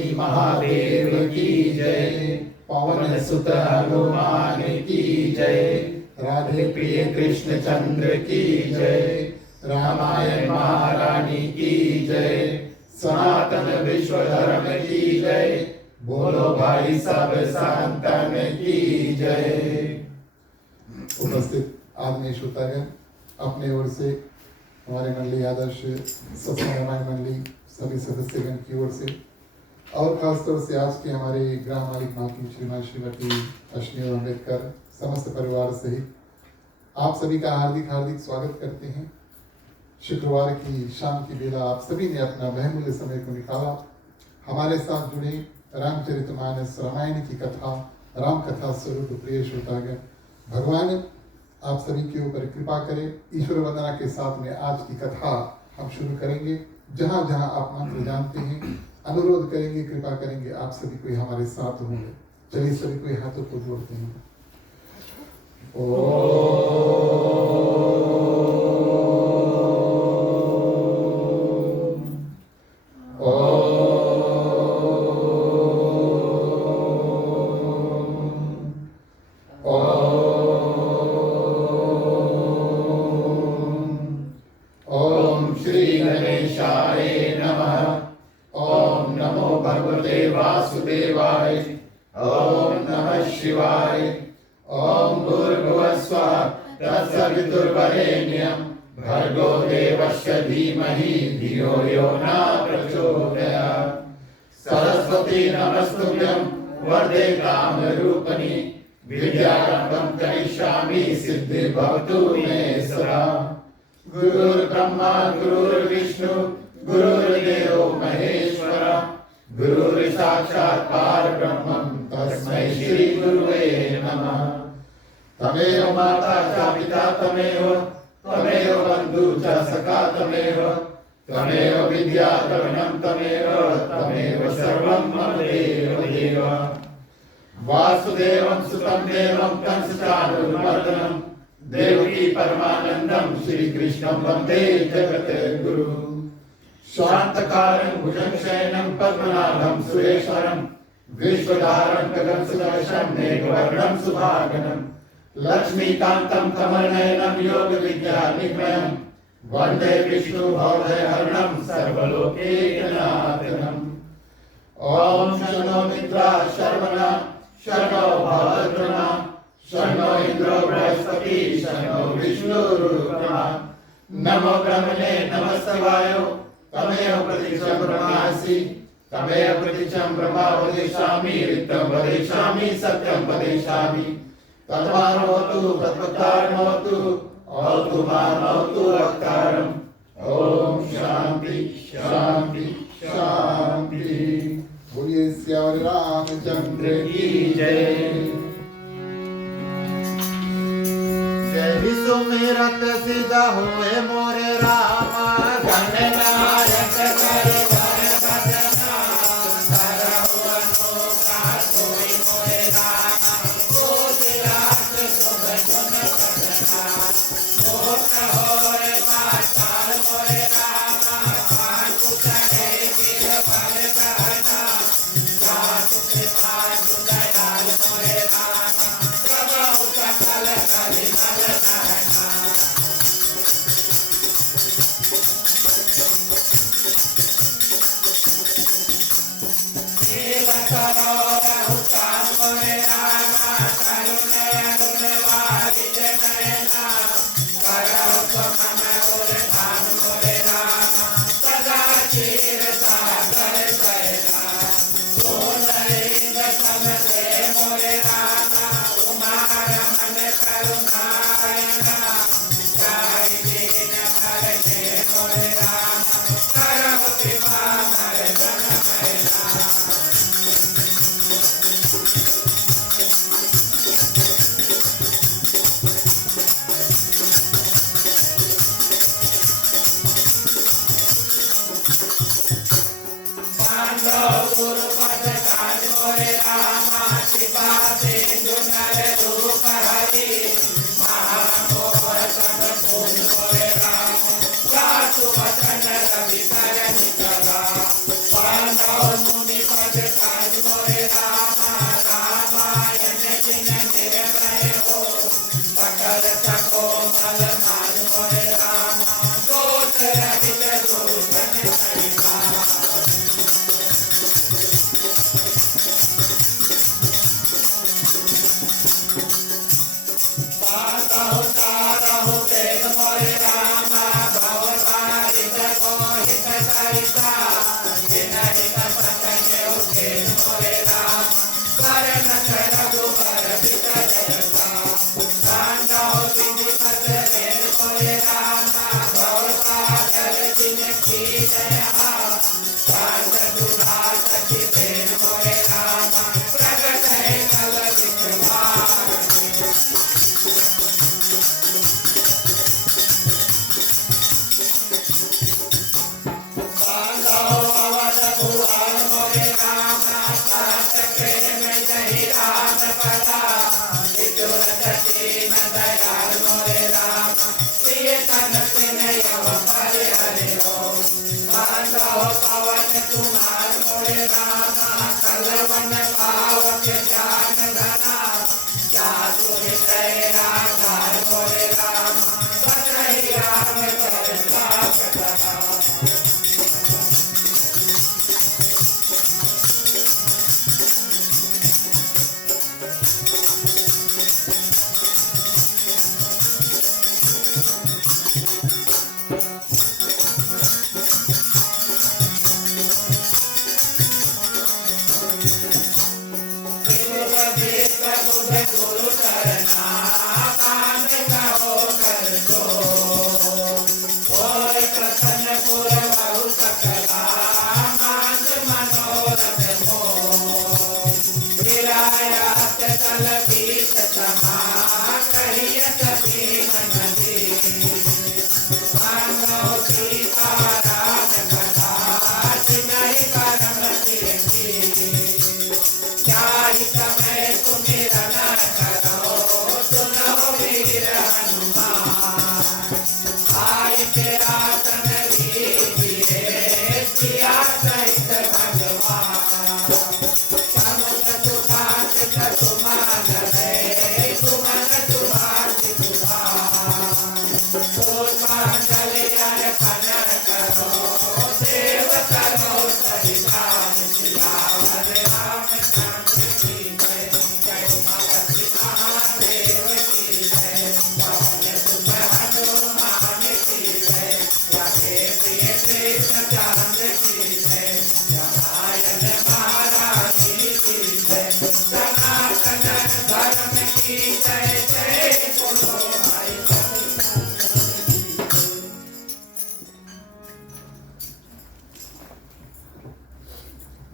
पति महादेव की जय, पवन सुत हनुमान की जय, राधे प्रिय कृष्ण चंद्र की जय, रामायण महारानी की जय, सनातन विश्व धर्म की जय, बोलो भाई सब संतन की जय। उपस्थित आदरणीय श्रोतागण, अपने ओर से हमारे मंडली आदर्श सत्संग रामायण मंडली सभी सदस्यगण की ओर से और खासतौर से आज के हमारे ग्राम मालिक मालकिन श्रीमान श्रीमती अश्विनी अम्बेडकर समस्त परिवार सहित आप सभी का हार्दिक हार्दिक स्वागत करते हैं। शुक्रवार की शाम की बेला आप सभी ने अपना बहुमूल्य समय को निकाला, हमारे साथ जुड़े रामचरितमानस रामायण की कथा, राम कथा स्वरूप प्रिय श्रोतागण, भगवान आप सभी के ऊपर कृपा करें। ईश्वर वंदना के साथ में आज की कथा हम शुरू करेंगे। जहाँ जहाँ आप मंत्र जानते हैं अनुरोध करेंगे, कृपा करेंगे आप सभी कोई हमारे साथ होंगे। चलिए सभी कोई हाथों को जोड़ते हैं। वासुदेवाय। ओम नमः शिवाय। ओम भूर्भुवः स्वः तत्सवितुर्वरेण्यं भर्गो देवस्य धीमहि धियो यो न प्रचोदयात्। सरस्वती नमस्तुभ्यं वरदे कामरूपिणि विद्यारम्भं करिष्यामि सिद्धिर्भवतु मे सदा। गुरुर्ब्रह्मा गुरुर्विष्णु गुरुर्देवो महेश्वरः गुरुर् साक्षात् परब्रह्मं तस्मै श्री गुरुवे नमः। तमेव माता च पिता तमेव बन्धु च सखा तमेव विद्या द्रविणं तमेव सर्वं मम देव। वासुदेवं सुतं देवं कंसचाणूरमर्दनं देवकी परमानन्दं श्रीकृष्णं वन्दे जगद्गुरुं। शान्तकारं भुजगशयनं पद्मनाभं सुरेश्वरं विश्वधारं गगनसदृशं मेघवर्णं सुभागनं लक्ष्मीकान्तं कमलनयनं योगविद्यानिमयं वन्दे विष्णुभवभयहरणं सर्वलोकैकनाथम्। ॐ शन्नो मित्राः शर्वणा शन्नो भद्रना शन्नो इन्द्रो बृहस्पतिः शन्नो विष्णुरुक्रमः। नमो ब्रह्मणे नमस्ते वायो तमेव प्रतीक्षं ब्रह्मासि तमेव प्रतीक्षं ब्रह्मा वदिष्यामि ऋतं वदिष्यामि सत्यं वदिष्यामि। तद्वारोऽतु तद्वक्तारमोऽतु औतु मानौतु वक्तारम्। ओम शांति शांति शांति। बोलिए श्याम रामचंद्र की जय। जय सुमिरत सिद्ध होए मोरे रामा गणनायक करे वर बदना करहु अनोखा कोई मोरे रामा गोदिरात शुभ गुण सजना मोट होए पाताल मोरे रामा पांचु चढ़े गिर बल बहना सासु कृपा दयाल मोरे रामा प्रभु सकल कलिमल सहना।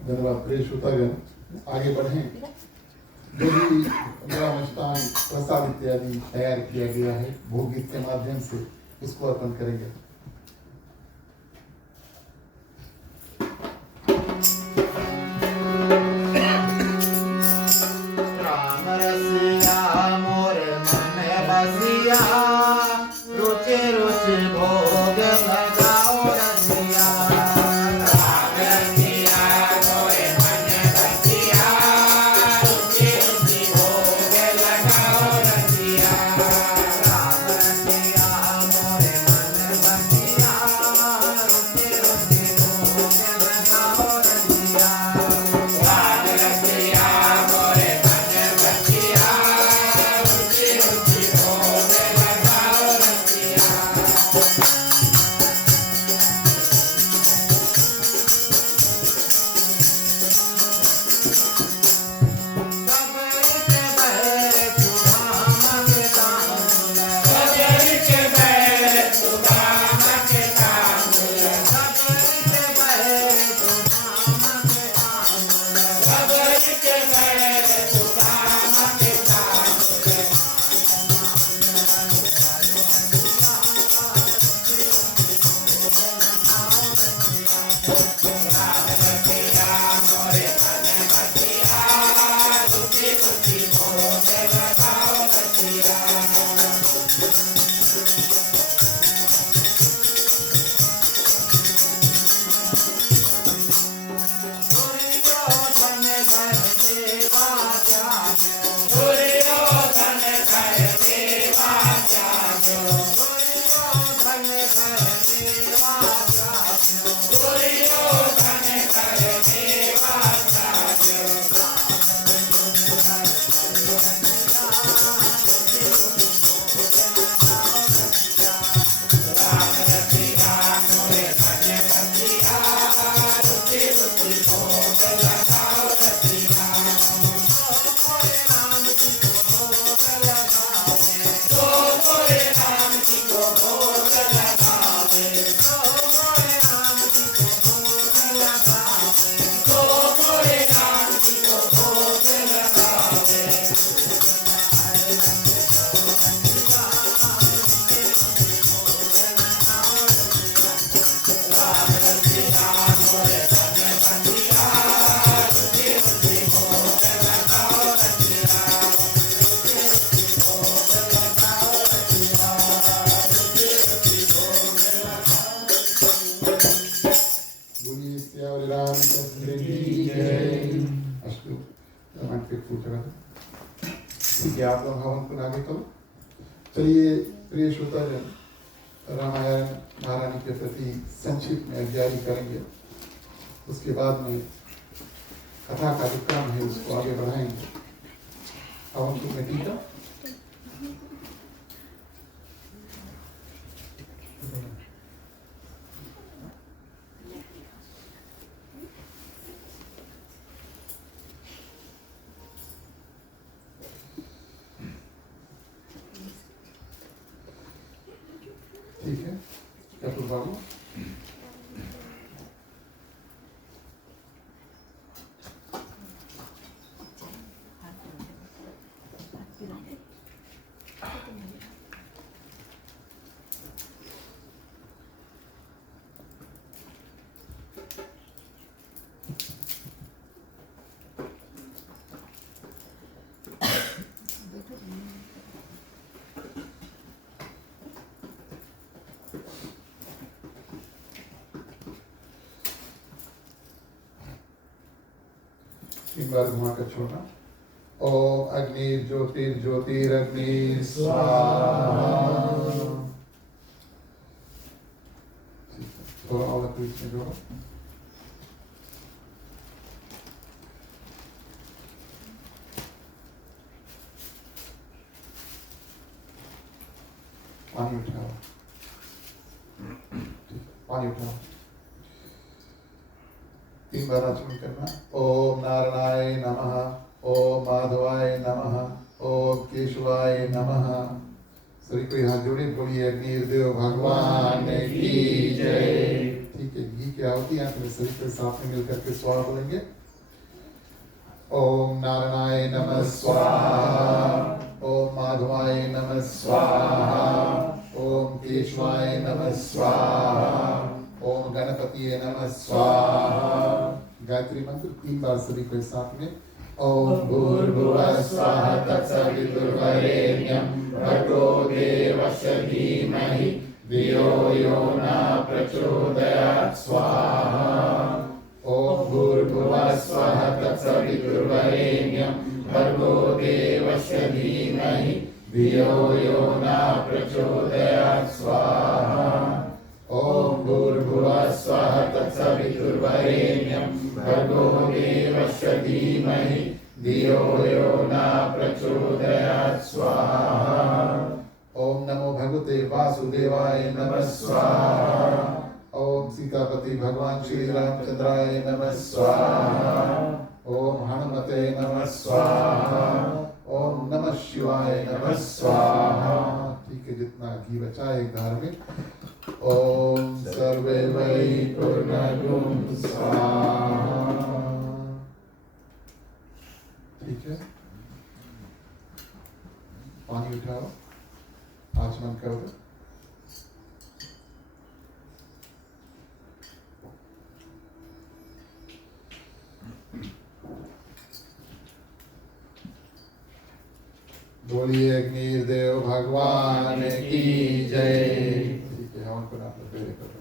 धन्यवाद प्रिय श्रोतागण, आगे बढ़ें। जो भी मेरा मिष्टान प्रसाद इत्यादि तैयार किया गया है भोग गीत के माध्यम से उसको अर्पण करेंगे। राम रसिया मोर मन बसिया, रुचि रुचि भोग लगाओ रसिया। राम रसिया मोर मन बसिया, रुचि रुचि भोग लगाओ रसिया। राम रसिया मोर मन बसिया, रुचि रुचि भोग लगाओ रसिया। राम रसिया मोर मन बसिया, रुचि रुचि भोग लगाओ रसिया। जय। अस्तु, रामायण के फूल चढ़ा दो। ठीक है, आप लोग हवन को आगे करो। चलिए प्रिय श्रोतागण, रामायण महारानी के प्रति संक्षिप्त में जारी करेंगे। उसके बाद में कथा का जो क्रम है उसको आगे बढ़ाएंगे। हवन को मैं टीका ठीक है। कपूर बाबू, तीन बार घुमा कर छोड़ना। ओम अग्निर्ज्योतिर्ज्योतिरग्नि स्वाहा। थोड़ा और बीच में जोड़ो। पानी उठाओ, पानी उठाओ। तीन बार आचमन करना। ओम नारायणाय नमः, ओम माधवाय नमः, ओम केशवाय नमः। सभी को हाथ जोड़े बोलिए अग्निदेव भगवान की जय। ठीक है, घी की आहुति यहाँ पे सभी के साथ में मिलकर के स्वाहा बोलेंगे। ओम नारायणाय नमः स्वाहा, ओम माधवाय नमः स्वाहा, ओम केशवाय नमः स्वाहा, ओम गणपतिये नमः स्वाहा। गायत्री मंत्र तीन बार सभी को साथ में। ओम भूर्भुवः स्वः तत्सवितुर्वरेण्यं भर्गो देवस्य धीमहि धियो यो न प्रचोदयात् स्वाहा। ओम भूर्भुवः स्वः तत्सवितुर्वरेण्यं भर्गो देवस्य धीमहि धियो यो न प्रचोदयात् स्वाहा। ओम भूर्भुवः स्वः तत्सवितुर्वरेण्यं भर्गो देवस्य धीमहि धियो यो न प्रचोदयात् स्वाहा। ओम नमो भगवते वासुदेवाय नमः स्वाहा। ओम सीतापति भगवान श्री रामचंद्राय नमः स्वाहा। ओम हनुमते नमः स्वाहा। ओम नमः शिवाय नमः स्वाहा। ठीक है, जितना घी बचा है धार में। ओम सर्वे वै पूर्णगुण स्वाहा। ठीक है, पानी उठाओ, आचमन कर दो। बोलिए अग्निदेव भगवान की जय। ठीक है, हवन को आप लोग पहले करो।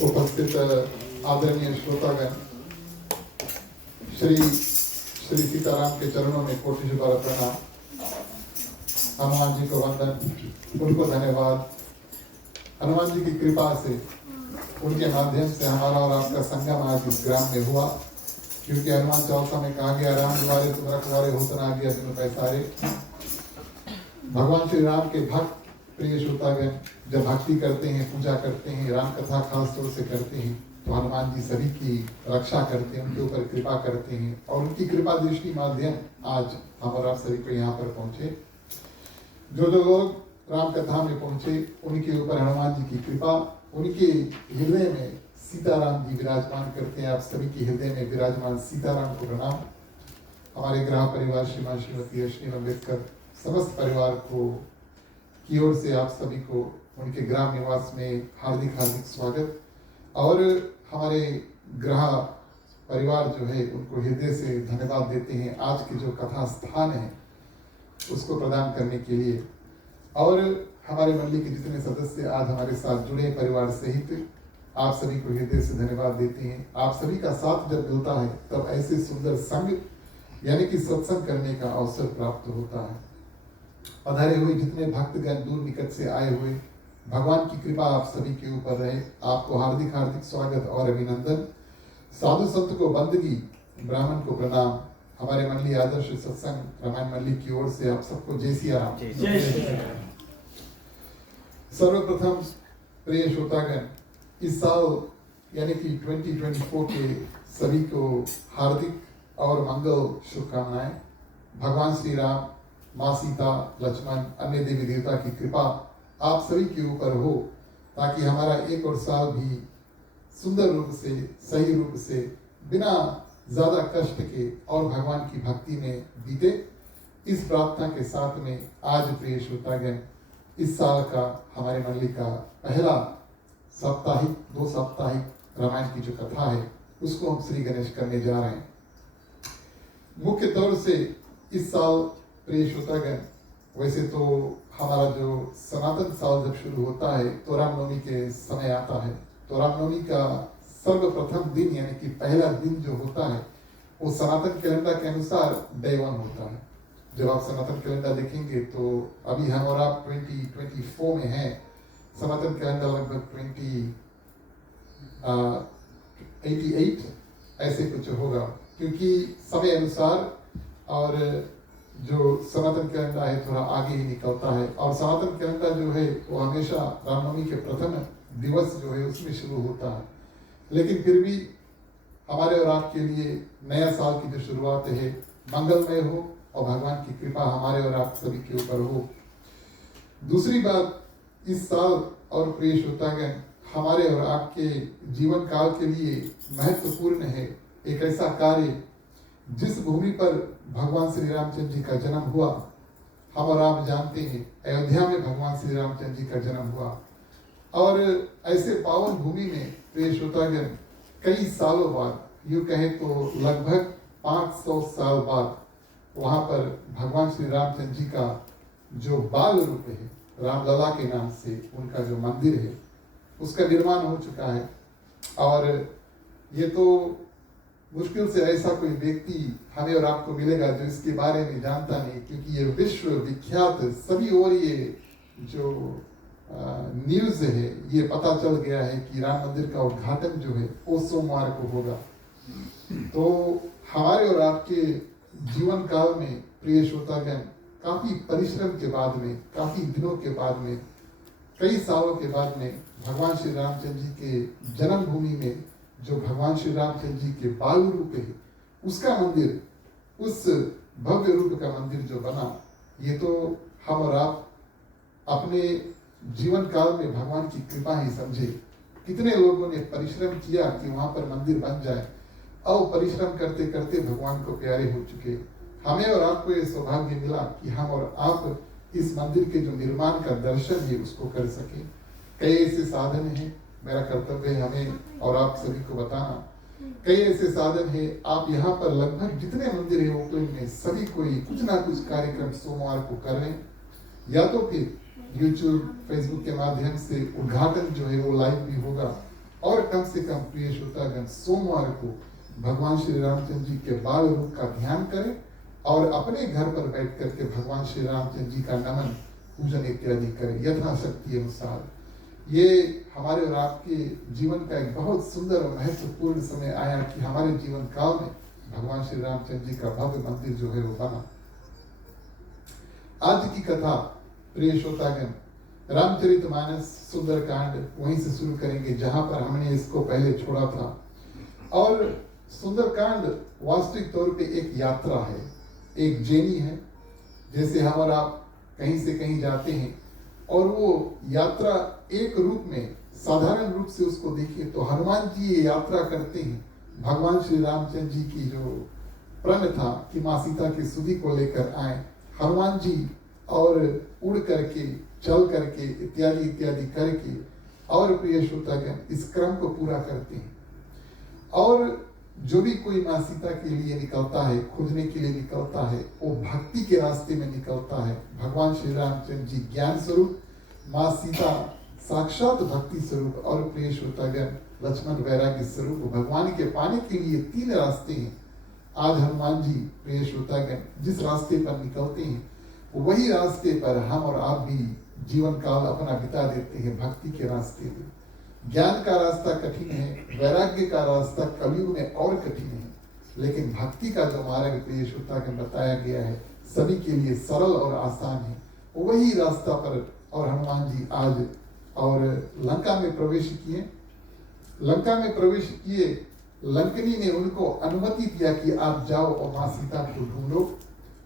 उपस्थित आदरणीय श्रोतागण, श्री सीताराम के चरणों में कोटि बार प्रणाम। हनुमान जी को वंदन, उनको धन्यवाद। हनुमान जी की कृपा से, उनके माध्यम से हमारा और आपका संगम आज इस ग्राम में हुआ। क्योंकि हनुमान चालीसा में कहा गया, राम द्वारे तुम रखवारे हो तना गया तुम पैसारे। भगवान श्री राम के भक्त प्रिय श्रोतागण जब भक्ति करते हैं, पूजा करते हैं, राम कथा खास तौर से करते हैं, तो हनुमान जी सभी की रक्षा करते हैं, उनके ऊपर कृपा करते हैं। और उनकी कृपा दृष्टि माध्यम आज हम और आप सभी को यहाँ पर पहुंचे। जो जो लोग राम कथा में पहुंचे, उनके ऊपर हनुमान जी की कृपा, उनके हृदय में सीताराम जी विराजमान करते हैं। आप सभी के हृदय में विराजमान सीताराम को प्रणाम। हमारे ग्राह परिवार श्रीमान श्रीमती अश्विनी अम्बेडकर समस्त परिवार को की ओर से आप सभी को उनके ग्राम निवास में हार्दिक हार्दिक स्वागत। और हमारे ग्राह परिवार जो है उनको हृदय से धन्यवाद देते हैं आज की जो कथा स्थान है उसको प्रदान करने के लिए। और हमारे मंडली के जितने सदस्य आज हमारे साथ जुड़े हैं परिवार सहित, आप सभी को हृदय से धन्यवाद देते हैं। आप सभी का साथ जब मिलता है तब ऐसे सुंदर संग यानी कि सत्संग करने का अवसर प्राप्त होता है। पधारे हुए जितने भक्तगण दूर निकट से आए हुए, भगवान की कृपा आप सभी के ऊपर रहे। आपको हार्दिक हार्दिक स्वागत और अभिनंदन। साधु संत को बंदगी, ब्राह्मण को प्रणाम। हमारे मंडली आदर्श सत्संग रामायण मंडली की ओर से आप सबको जय सिया राम। सर्वप्रथम प्रिय श्रोतागण, इस साल यानी कि 2024 के सभी को हार्दिक और मंगल शुभकामनाएं। भगवान श्री राम, माँ सीता, लक्ष्मण, अन्य देवी देवता की कृपा आप सभी के ऊपर हो ताकि हमारा एक और साल भी सुंदर रूप से, सही रूप से, बिना ज्यादा कष्ट के और भगवान की भक्ति में बीते। इस प्रार्थना के साथ में आज प्रिय श्रोतागण, इस साल का हमारे मंडली का पहला साप्ताहिक 2 साप्ताहिक रामायण की जो कथा है उसको हम श्री गणेश करने जा रहे हैं। मुख्य तौर से इस साल प्रिय श्रोतागण, वैसे तो हमारा जो सनातन साल जब शुरू होता है तो रामनवमी के समय आता है, तो रामनवमी का सर्वप्रथम दिन यानी कि पहला दिन जो होता है वो सनातन कैलेंडर के अनुसार डे 1 होता है। जब आप सनातन कैलेंडर देखेंगे तो अभी हम और आप 2024 में हैं। सनातन कैलेंडर लगभग 2088 ऐसे कुछ होगा, क्योंकि समय अनुसार और जो सनातन कैलेंडर है थोड़ा आगे ही निकलता है। और सनातन कैलेंडर जो है वो हमेशा रामनवमी के प्रथम दिवस जो है उसमें शुरू होता है। लेकिन फिर भी हमारे और आपके लिए नया साल की जो शुरुआत है मंगलमय हो और भगवान की कृपा हमारे और आप सभी के ऊपर हो। दूसरी बात, इस साल और प्रिय श्रोतागण, हमारे और आपके जीवन काल के लिए महत्वपूर्ण है एक ऐसा कार्य जिस भूमि पर भगवान श्री रामचंद्र जी का जन्म हुआ। हम और आप जानते हैं अयोध्या में भगवान श्री रामचंद्र जी का जन्म हुआ। और ऐसे पावन भूमि में प्रिय श्रोतागण, कई सालों बाद, यूँ कहें तो लगभग 500 साल बाद वहाँ पर भगवान श्री रामचंद्र जी का जो बाल रूप है, रामलला के नाम से उनका जो मंदिर है उसका निर्माण हो चुका है। और ये तो मुश्किल से ऐसा कोई व्यक्ति हमें और आपको मिलेगा जो इसके बारे में जानता नहीं, क्योंकि ये विश्व विख्यात सभी ओर ये जो न्यूज़ है ये पता चल गया है कि राम मंदिर का उद्घाटन जो है वो सोमवार को होगा। तो हमारे और आपके जीवन काल में प्रिय श्रोतागण, काफी परिश्रम के बाद में, काफी दिनों के बाद में, कई सालों के बाद में भगवान श्री रामचंद्र जी के जन्मभूमि में जो भगवान श्री रामचंद्र जी के बाल रूप है उसका मंदिर, उस भव्य रूप का मंदिर जो बना, ये तो हम और आप अपने जीवन काल में भगवान की कृपा ही समझे। कितने लोगों ने परिश्रम किया कि वहां पर मंदिर बन जाए, और परिश्रम करते करते भगवान को प्यारे हो चुके। हमें और आपको ये सौभाग्य मिला कि हम और आप इस मंदिर के जो निर्माण का दर्शन है उसको कर सके। कई ऐसे साधन हैं, मेरा कर्तव्य है हमें और आप सभी को बताना। कई ऐसे साधन है, आप यहाँ पर लगभग जितने मंदिर है ओकलैंड में सभी कोई कुछ ना कुछ कार्यक्रम सोमवार को कर रहे हैं, या तो फिर यूट्यूब, फेसबुक के माध्यम से उद्घाटन जो है वो लाइव भी होगा। और कम से कम प्रिय श्रोतागण, सोमवार को भगवान श्री रामचंद्र जी के बाल रूप का ध्यान करें और अपने घर पर बैठ करके भगवान श्री रामचंद्र जी का नमन, पूजन इत्यादि करें यथाशक्ति अनुसार। ये हमारे और आपके जीवन का एक बहुत सुंदर और महत्वपूर्ण समय आया कि हमारे जीवन काल में भगवान श्री रामचंद्र जी का भव्य मंदिर जो है वो बना। आज की कथा प्रिय श्रोतागण, रामचरितमानस सुंदरकांड वहीं से शुरू करेंगे जहां पर हमने इसको पहले छोड़ा था। और सुंदरकांड वास्तविक तौर पे एक यात्रा है, एक जर्नी है। जैसे हम और आप कहीं से कहीं जाते हैं और वो यात्रा एक रूप में साधारण रूप से उसको देखिए तो हनुमान जी ये यात्रा करते हैं, भगवान श्री रामचंद्र जी की जो प्रण था कि माँ सीता की सुधि को लेकर आए, हनुमान जी और उड़ करके, चल करके, इत्यादि इत्यादि करके, और प्रिय श्रोतागण इस क्रम को पूरा करते हैं। और जो भी कोई माँ सीता के लिए निकलता है, खोजने के लिए निकलता है, वो भक्ति के रास्ते में निकलता है। भगवान श्री रामचंद्र जी ज्ञान स्वरूप, माँ सीता साक्षात भक्ति स्वरूप, और प्रिय श्रोतागण लक्ष्मण वैराग्य स्वरूप। भगवान के पाने के लिए 3 रास्ते हैं। आज हनुमान जी प्रिय श्रोतागण जिस रास्ते पर निकलते हैं, वही रास्ते पर हम और आप भी जीवन काल अपना बिता देते हैं, भक्ति के रास्ते में। ज्ञान का रास्ता कठिन है, वैराग्य का रास्ता कलयुग में और कठिन है, लेकिन भक्ति का जो मार्ग प्रिय श्रोतागण बताया गया है सभी के लिए सरल और आसान है, वही रास्ता पर। और हनुमान जी आज और लंका में प्रवेश किए। लंका में प्रवेश किए, लंकनी ने उनको अनुमति दिया कि आप जाओ और माँ सीता को ढूंढो,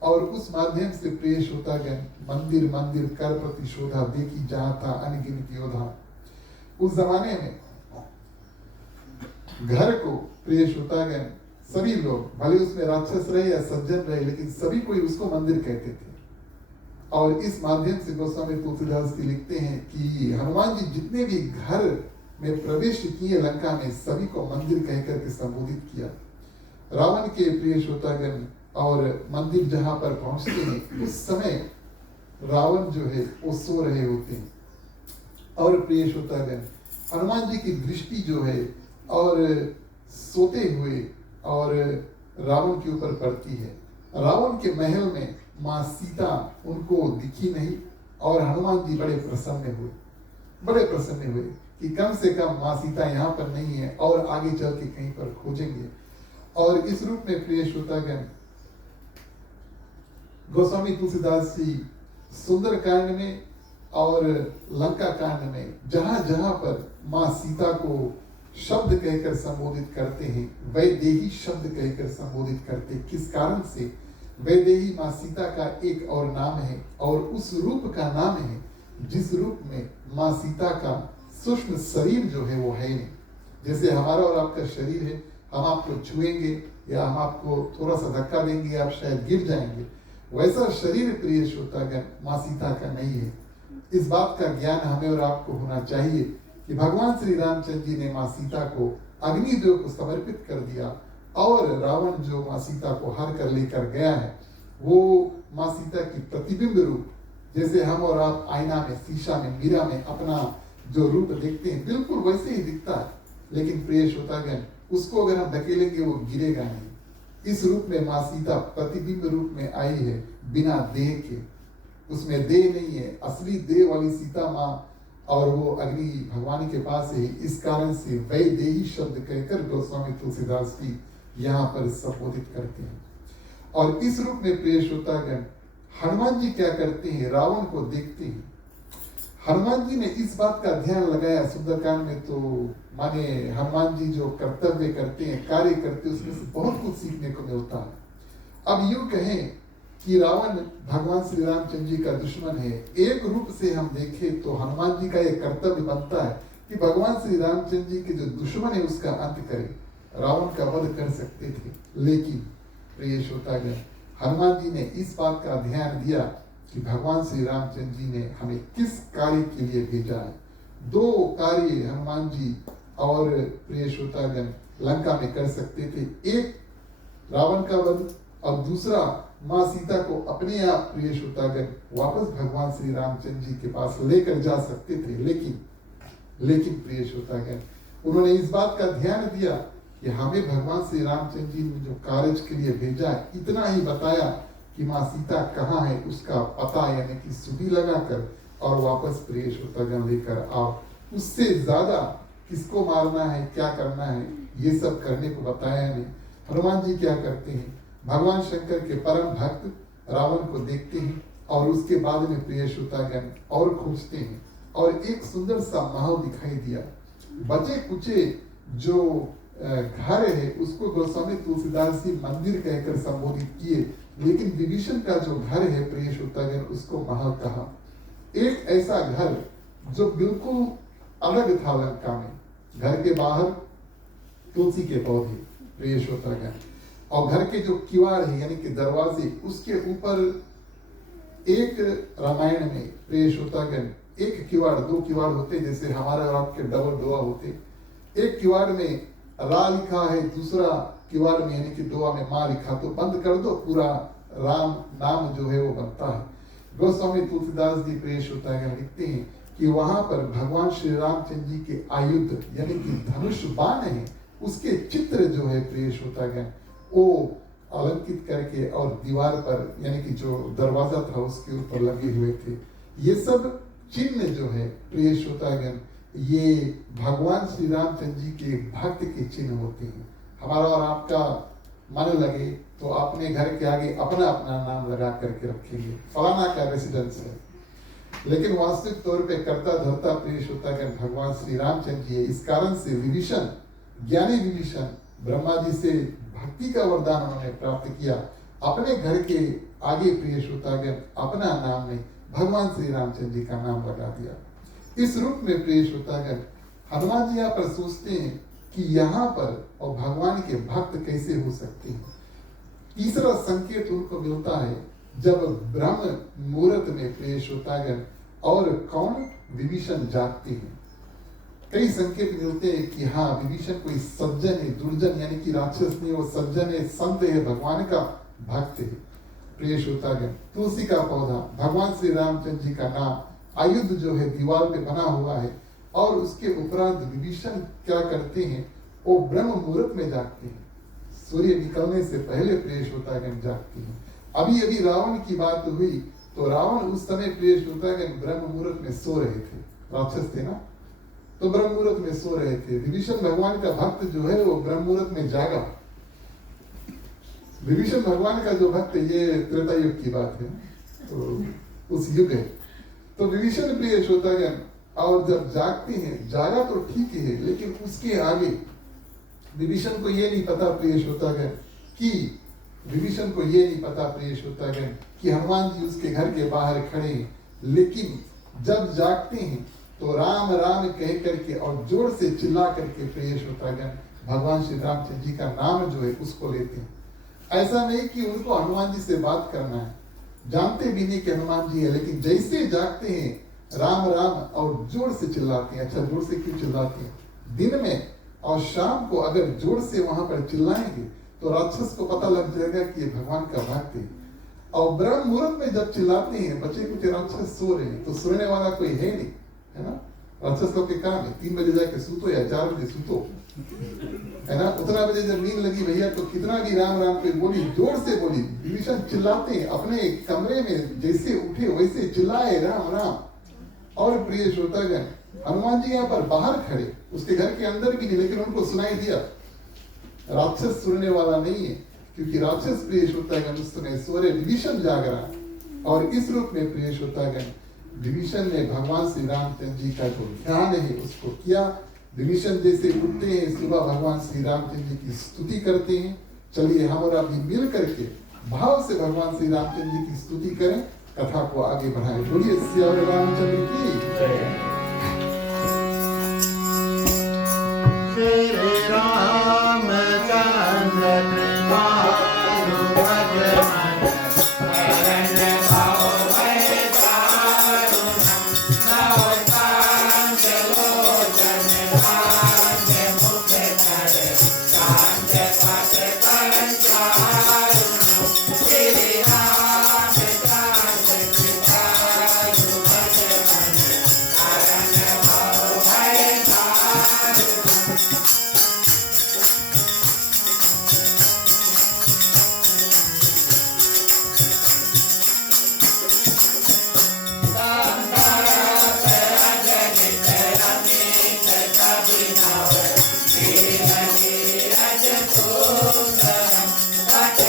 और उस माध्यम से प्रिय श्रोतागण मंदिर मंदिर कर प्रतिशोधा देखी जहां था अनगिनत योद्धा। उस जमाने में घर को प्रिय श्रोतागण सभी लोग, भले उसमें राक्षस रहे या सज्जन रहे, लेकिन सभी कोई उसको मंदिर कहते थे। और इस माध्यम से गोस्वामी तुलसीदास जी लिखते हैं कि हनुमान जी जितने भी घर में प्रवेश किए लंका में, सभी को मंदिर कहकर के संबोधित किया। रावण के प्रिय श्रोतागण और मंदिर जहां पर पहुंचते हैं, उस समय रावण जो है वो सो रहे होते हैं, और प्रिय श्रोतागण हनुमान जी की दृष्टि जो है और सोते हुए और रावण के ऊपर पड़ती है। रावण के महल में माँ सीता उनको दिखी नहीं, और हनुमान जी बड़े प्रसन्न हुए कि कम से कम माँ सीता यहाँ पर नहीं है, और आगे चल के कहीं पर खोजेंगे। और इस रूप में प्रिय श्रोतागण गोस्वामी तुलसीदास जी सुंदर कांड में और लंका कांड में जहां जहां पर माँ सीता को शब्द कहकर संबोधित करते हैं, वैदेही शब्द कहकर संबोधित करते। किस कारण से? वैदेही माँ सीता का एक और नाम है, और उस रूप का नाम है जिस रूप में माँ सीता का सूक्ष्म शरीर जो है वो है नहीं। जैसे हमारा और आपका शरीर है, हम आपको छुएंगे या हम आपको थोड़ा सा धक्का देंगे, आप शायद गिर जाएंगे, वैसा शरीर प्रिय श्रोतागण माँ सीता का नहीं है। इस बात का ज्ञान हमें और आपको होना चाहिए कि भगवान श्री रामचंद्र जी ने माँ सीता को अग्निदेव को समर्पित कर दिया, और रावण जो माँ सीता को हर कर लेकर गया है, वो माँ सीता की प्रतिबिंब रूप, जैसे हम और आप आईना में, शीशा में, मीरा में अपना जो रूप देखते हैं, बिल्कुल वैसे ही दिखता है। लेकिन प्रिय श्रोतागण उसको अगर हम धकेलेंगे वो गिरेगा नहीं। इस रूप में माँ सीता प्रतिबिंब रूप में आई है, बिना देह के। उसमें देह नहीं है, असली देह वाली सीता माँ, और वो अग्नि भगवान के पास है। इस कारण से वैदेही शब्द कहकर गोस्वामी तुलसीदास जी यहाँ पर संबोधित करते हैं। और इस रूप में प्रिय श्रोतागण हनुमान जी क्या करते हैं? रावण को देखते हैं। हनुमान जी ने इस बात का ध्यान लगाया सुंदरकांड में, तो माने हनुमान जी जो कर्तव्य करते हैं, कार्य करते हैं, उसमें से बहुत कुछ सीखने को मिलता है। अब यूं कहें कि रावण भगवान श्री रामचंद्र जी का दुश्मन है, एक रूप से हम देखें तो हनुमान जी का यह कर्तव्य बनता है कि भगवान श्री रामचंद्र जी के जो दुश्मन है उसका अंत करें। रावण का वध कर सकते थे, लेकिन प्रिय श्रोतागण हनुमान जी ने इस बात का ध्यान दिया कि भगवान श्री रामचंद्र जी ने हमें किस कार्य के लिए भेजा है। 2 कार्य हनुमान जी और प्रिय श्रोतागण लंका में कर सकते थे, एक रावण का वध, और दूसरा माँ सीता को अपने आप प्रिय श्रोतागण वापस भगवान श्री रामचंद्र जी के पास लेकर जा सकते थे। लेकिन प्रिय श्रोतागण उन्होंने इस बात का ध्यान दिया कि हमें भगवान श्री रामचंद्र जी ने जो कार्य के लिए भेजा है, इतना ही बताया कि माँ सीता कहाँ है उसका पता, यानी कि सुधी लगाकर और वापस प्रिय श्रोतागण लेकर आओ। उससे ज्यादा किसको मारना है, क्या करना है, ये सब करने को बताया नहीं। हनुमान जी क्या करते हैं? भगवान शंकर के परम भक्त रावण को देखते हैं, और उसके बाद में प्रिय श्रोतागण और खोजते हैं, और एक सुंदर सा महल दिखाई दिया। बचे कुचे जो घर है उसको गोस्वामी तुलसीदास जी मंदिर कहकर संबोधित किए, लेकिन विभीषण का जो घर है प्रिय श्रोतागण उसको महल कहा। एक ऐसा घर जो बिल्कुल अलग था लंका में। घर के बाहर तुलसी के पौधे, प्रिय श्रोतागण, और घर के जो किवाड़ है यानी कि दरवाजे, उसके ऊपर एक रामायण में, प्रिय श्रोतागण, एक किवाड़, दो किवाड़ होते जैसे हमारे और आपके डबल डोआ होते। एक किवाड़ में रा लिखा है, दूसरा किवाड़ में यानी कि डोआ में माँ लिखा, तो बंद कर दो, पूरा राम नाम जो है वो बनता है। गोस्वामी तुलसीदास जी प्रिय श्रोतागण लिखते हैं कि वहां पर भगवान श्री रामचंद्र जी के आयुध यानी कि धनुष बाण है, उसके चित्र जो है प्रिय श्रोतागण वो अलंकित करके और दीवार पर यानी कि जो दरवाजा था उसके ऊपर लगे हुए थे। ये सब चिन्ह जो है प्रिय श्रोतागण, ये भगवान श्री रामचंद्र जी के भक्त के चिन्ह होते हैं। हमारा और आपका मन लगे तो अपने घर के आगे अपना अपना नाम लगा करके रखेंगे, फलाना का रेसिडेंस है, लेकिन वास्तविक तौर पे कर्ता धर्ता प्रिय श्रोतागण भगवान श्री रामचंद्र जी है। इस कारण से विभीषण, ज्ञानी विभीषण, ब्रह्मा जी से भक्ति का वरदान उन्होंने प्राप्त किया, अपने घर के आगे प्रिय श्रोतागण अपना नाम नहीं, भगवान श्री रामचंद्र जी का नाम लगा दिया। इस रूप में प्रिय श्रोतागण हनुमान जी यहाँ पर सोचते हैं कि यहाँ पर और भगवान के भक्त कैसे हो सकते हैं। तीसरा संकेत उनको मिलता है जब ब्रह्म मुहूर्त में प्रिय श्रोतागण और कौन, विभीषण जागते हैं। कई संकेत मिलते हैं कि हाँ विभीषण कोई सज्जन है, दुर्जन यानी कि राक्षस नहीं, वो सज्जन है, संत है, भगवान का भक्त है। प्रिय श्रोतागण तुलसी का पौधा, भगवान श्री रामचंद्र जी का नाम, आयुध जो है दीवार पे बना हुआ है, और उसके उपरांत विभीषण क्या करते हैं, वो ब्रह्म मुहूर्त में जागते हैं, सूर्य निकलने से पहले प्रिय श्रोतागण जागते हैं। अभी अभी रावण की बात हुई तो रावण उस समय प्रिय श्रोतागण ब्रह्म मुहूर्त में सो रहे थे, राक्षस थे ना, तो ब्रह्म मुहूर्त में सो रहे थे। विभीषण भगवान का भक्त जो है वो ब्रह्म मुहूर्त में जागा। विभीषण भगवान का जो भक्त, ये त्रेता युग की बात है, तो उस युग है। तो विभीषण प्रिय श्रोतागण और जब जागते हैं, जागा तो ठीक है, लेकिन उसके आगे विभीषण को ये नहीं पता प्रिय श्रोतागण कि विभीषण को ये नहीं पता प्रिय श्रोतागण कि हनुमान जी उसके घर के बाहर खड़े हैं। लेकिन जब जागते हैं तो राम राम कह करके और जोर से चिल्ला करके प्रिय श्रोतागण भगवान श्री रामचंद्र जी का नाम जो है उसको लेते हैं। ऐसा नहीं कि उनको हनुमान जी से बात करना है, जानते भी नहीं कि हनुमान जी है, लेकिन जैसे जागते हैं राम राम और जोर से चिल्लाते हैं। अच्छा, जोर से क्यों चिल्लाते हैं? दिन में और शाम को अगर जोर से वहां पर चिल्लाएंगे तो राक्षस को पता लग जाएगा कि ये भगवान का भक्त है। और ब्रह्म मुहूर्त में जब चिल्लाते हैं, बच्चे कुछ राक्षस सो रहे हैं, तो सोने वाला कोई है नहीं, है ना। राक्षस लोग के काम है 3 बजे जाके सूतो या 4 बजे सूतो, है ना। उतना बजे जब नींद लगी भैया तो कितना भी राम राम पे बोली, जोर से बोली। विभीषण चिल्लाते हैं, अपने कमरे में जैसे उठे वैसे चिल्लाए राम राम। और प्रिय श्रोतागण हनुमान जी यहाँ पर बाहर खड़े, उसके घर के अंदर भी नहीं, लेकिन उनको सुनाई दिया। राक्षस सुनने वाला नहीं है, क्योंकि राक्षस प्रिय श्रोतागण उस समय सो रहे, विभीषण जाग रहा। और इस रूप में प्रिय श्रोतागण विभीषण ने भगवान श्री रामचंद्र जी का जो ध्यान है उसको किया। विभीषण जैसे उठते हैं सुबह भगवान श्री रामचंद्र जी की स्तुति करते हैं। चलिए हम और आप भी मिल करके भाव से भगवान श्री रामचंद्र जी की स्तुति करें, कथा को आगे बढ़ाएं। बोलिए श्री रामचंद्र की जय। श्री रामचंद्र कृपालु भगवान शरण्य भाव भय दारुण नवकांत लोचन कांत मुख कर कांत पथ करण चारुण श्री रामचंद्र कृपालु भगवान शरण्य भाव भय दारुण। But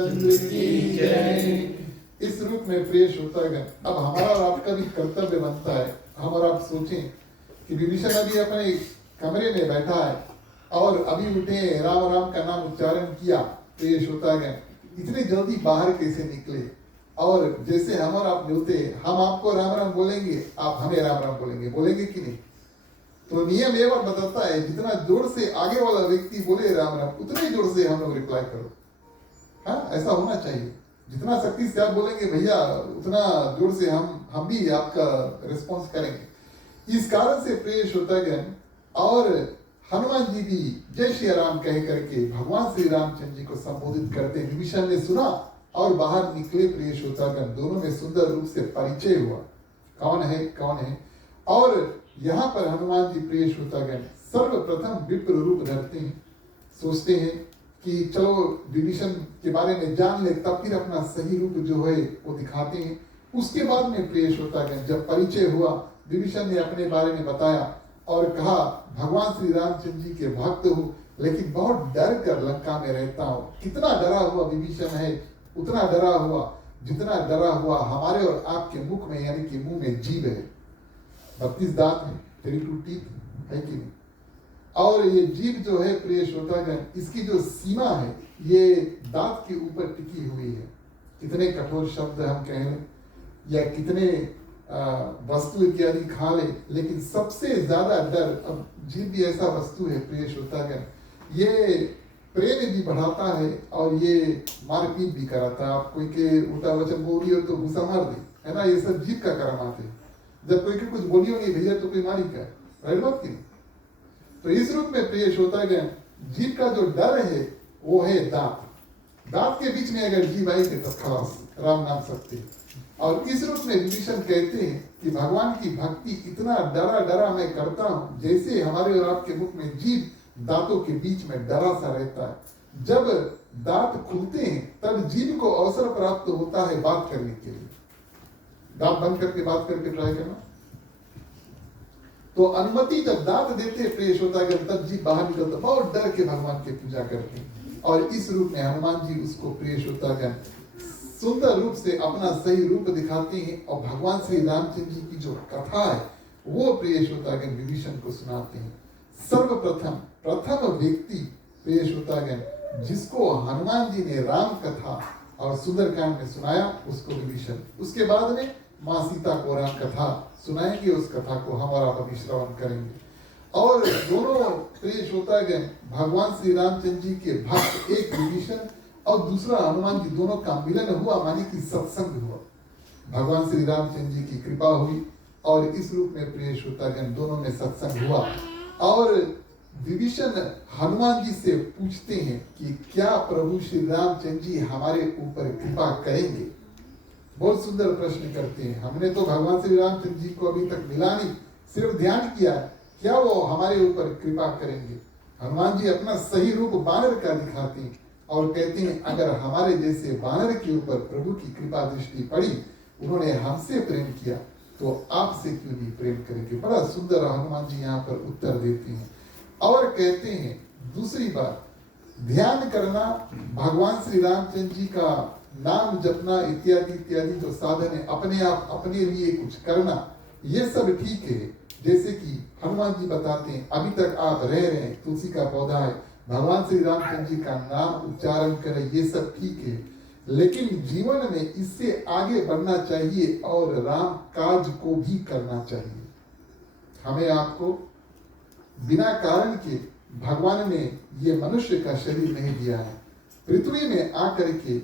रामचंद्र की जय। इस रूप में प्रिय श्रोतागण, अब हमारा और आपका भी कर्तव्य बनता है, हम और आप सोचें कि विभीषण अभी अपने कमरे में बैठा है और अभी उठे, राम राम का नाम उच्चारण किया। प्रिय श्रोतागण, इतने जल्दी बाहर कैसे निकले? और जैसे हम और आप मिलते, हम आपको राम राम बोलेंगे, आप हमें राम राम बोलेंगे कि नहीं? तो नियम ये बात बताता है, जितना जोर से आगे वाला व्यक्ति बोले राम राम, उतने जोर से हम लोग रिप्लाई करो। हाँ, ऐसा होना चाहिए। जितना शक्ति से आप बोलेंगे भैया, उतना जोर से हम भी आपका रिस्पॉन्स करेंगे। इस कारण से प्रिय श्रोतागण, और हनुमान जी भी जय श्री राम कह करके भगवान श्री रामचंद्र जी को संबोधित करते विभीषण ने सुना और बाहर निकले। प्रिय श्रोतागण, दोनों में सुंदर रूप से परिचय हुआ, कौन है। और यहाँ पर हनुमान जी प्रिय श्रोतागण सर्वप्रथम विप्र रूप धरते हैं, सोचते हैं कि चलो विभीषण के बारे में जान ले, तब फिर अपना सही रूप जो है वो दिखाते हैं। उसके बाद में प्रिय श्रोतागण जब परिचय हुआ, विभीषण ने अपने बारे में बताया और कहा भगवान श्री रामचंद्र जी के भक्त हूँ, लेकिन बहुत डर कर लंका में रहता हूँ। कितना डरा हुआ विभीषण है, उतना डरा हुआ जितना डरा हुआ हमारे और आपके मुख में, यानी कि मुंह में जीभ है, 32 दांत है, 32 टीथ है कि नहीं? और ये जीभ जो है प्रिय श्रोतागण, इसकी जो सीमा है ये दांत के ऊपर टिकी हुई है। कितने कठोर शब्द हम कह लें या कितने वस्तु इत्यादि खा ले, लेकिन सबसे ज्यादा डर, अब जीभ भी ऐसा वस्तु है प्रिय श्रोतागण, ये प्रेम भी बढ़ाता है और ये मारपीट भी कराता है। आप कोई के उल्टा वचन बोल रही हो तो गुस्सा मार दे, है ना? ये सब जीभ का कर्म आते हैं। जब कोई के कुछ बोलियो नहीं भैया तो कोई मारी क्या, राइट बात की? तो इस रूप में प्रिय श्रोतागण, जीभ का जो डर है वो है दांत। दांत के बीच में अगर जीभ आई तो खलास, राम नाम सकते। और इस रूप में विभीषण कहते हैं कि भगवान की भक्ति इतना डरा मैं करता हूं, जैसे हमारे और आपके मुख में जीभ दांतों के बीच में डरा सा रहता है। जब दांत खुलते हैं तब जीभ को अवसर प्राप्त होता है बात करने के लिए। दांत बंद करके बात करके ट्राई करना। तो अनुमति जब दांत देते प्रिय श्रोतागण, तब जीभ बाहर निकलता, बहुत डर के भगवान की पूजा करते हैं। और इस रूप में हनुमान जी उसको प्रिय श्रोतागण सुंदर रूप से अपना सही रूप दिखाते हैं और भगवान श्री रामचंद्र जी की जो कथा है वो प्रिय श्रोतागण विभीषण को सुनाते हैं। प्रथम व्यक्ति प्रिय श्रोतागण जिसको हनुमान जी ने राम कथा और सुंदरकांड में सुनाया, उसको विभीषण। उसके बाद में माँ सीता को राम कथा सुनाएंगे, उस कथा को हम और आप अभी श्रवण करेंगे। और दोनों प्रिय श्रोतागण भगवान श्री रामचंद्र जी के भक्त, एक विभीषण और दूसरा हनुमान जी, दोनों का मिलन हुआ, मानी कि सत्संग हुआ। भगवान श्री रामचंद्र जी की कृपा हुई और इस रूप में प्रिय श्रोतागण दोनों में सत्संग हुआ। और विभीषण हनुमान जी से पूछते हैं कि क्या प्रभु श्री रामचंद्र जी हमारे ऊपर कृपा करेंगे? बहुत सुंदर प्रश्न करते हैं। हमने तो भगवान श्री रामचंद्र जी को अभी तक मिला नहीं, सिर्फ ध्यान किया, क्या वो हमारे ऊपर कृपा करेंगे? हनुमान जी अपना सही रूप बानर का दिखाते हैं और कहते हैं अगर हमारे जैसे बानर के ऊपर प्रभु की कृपा दृष्टि पड़ी, उन्होंने हमसे प्रेम किया, तो आपसे क्यों नहीं प्रेम करेंगे? बड़ा सुंदर हनुमान जी यहाँ पर उत्तर देते हैं। और कहते हैं दूसरी बात, ध्यान करना, भगवान श्री रामचंद्र जी का नाम जपना इत्यादि इत्यादि जो साधन है, अपने आप अपने लिए कुछ करना, ये सब ठीक है। जैसे कि हनुमान जी बताते हैं अभी तक आप रह रहे हैं, तुलसी का पौधा है, भगवान श्री रामचंद्र जी का नाम उच्चारण करें, ये सब ठीक है, लेकिन जीवन में इससे आगे बढ़ना चाहिए और राम काज को भी करना चाहिए। हमें आपको बिना कारण के भगवान ने ये मनुष्य का शरीर नहीं दिया है। पृथ्वी में आकर के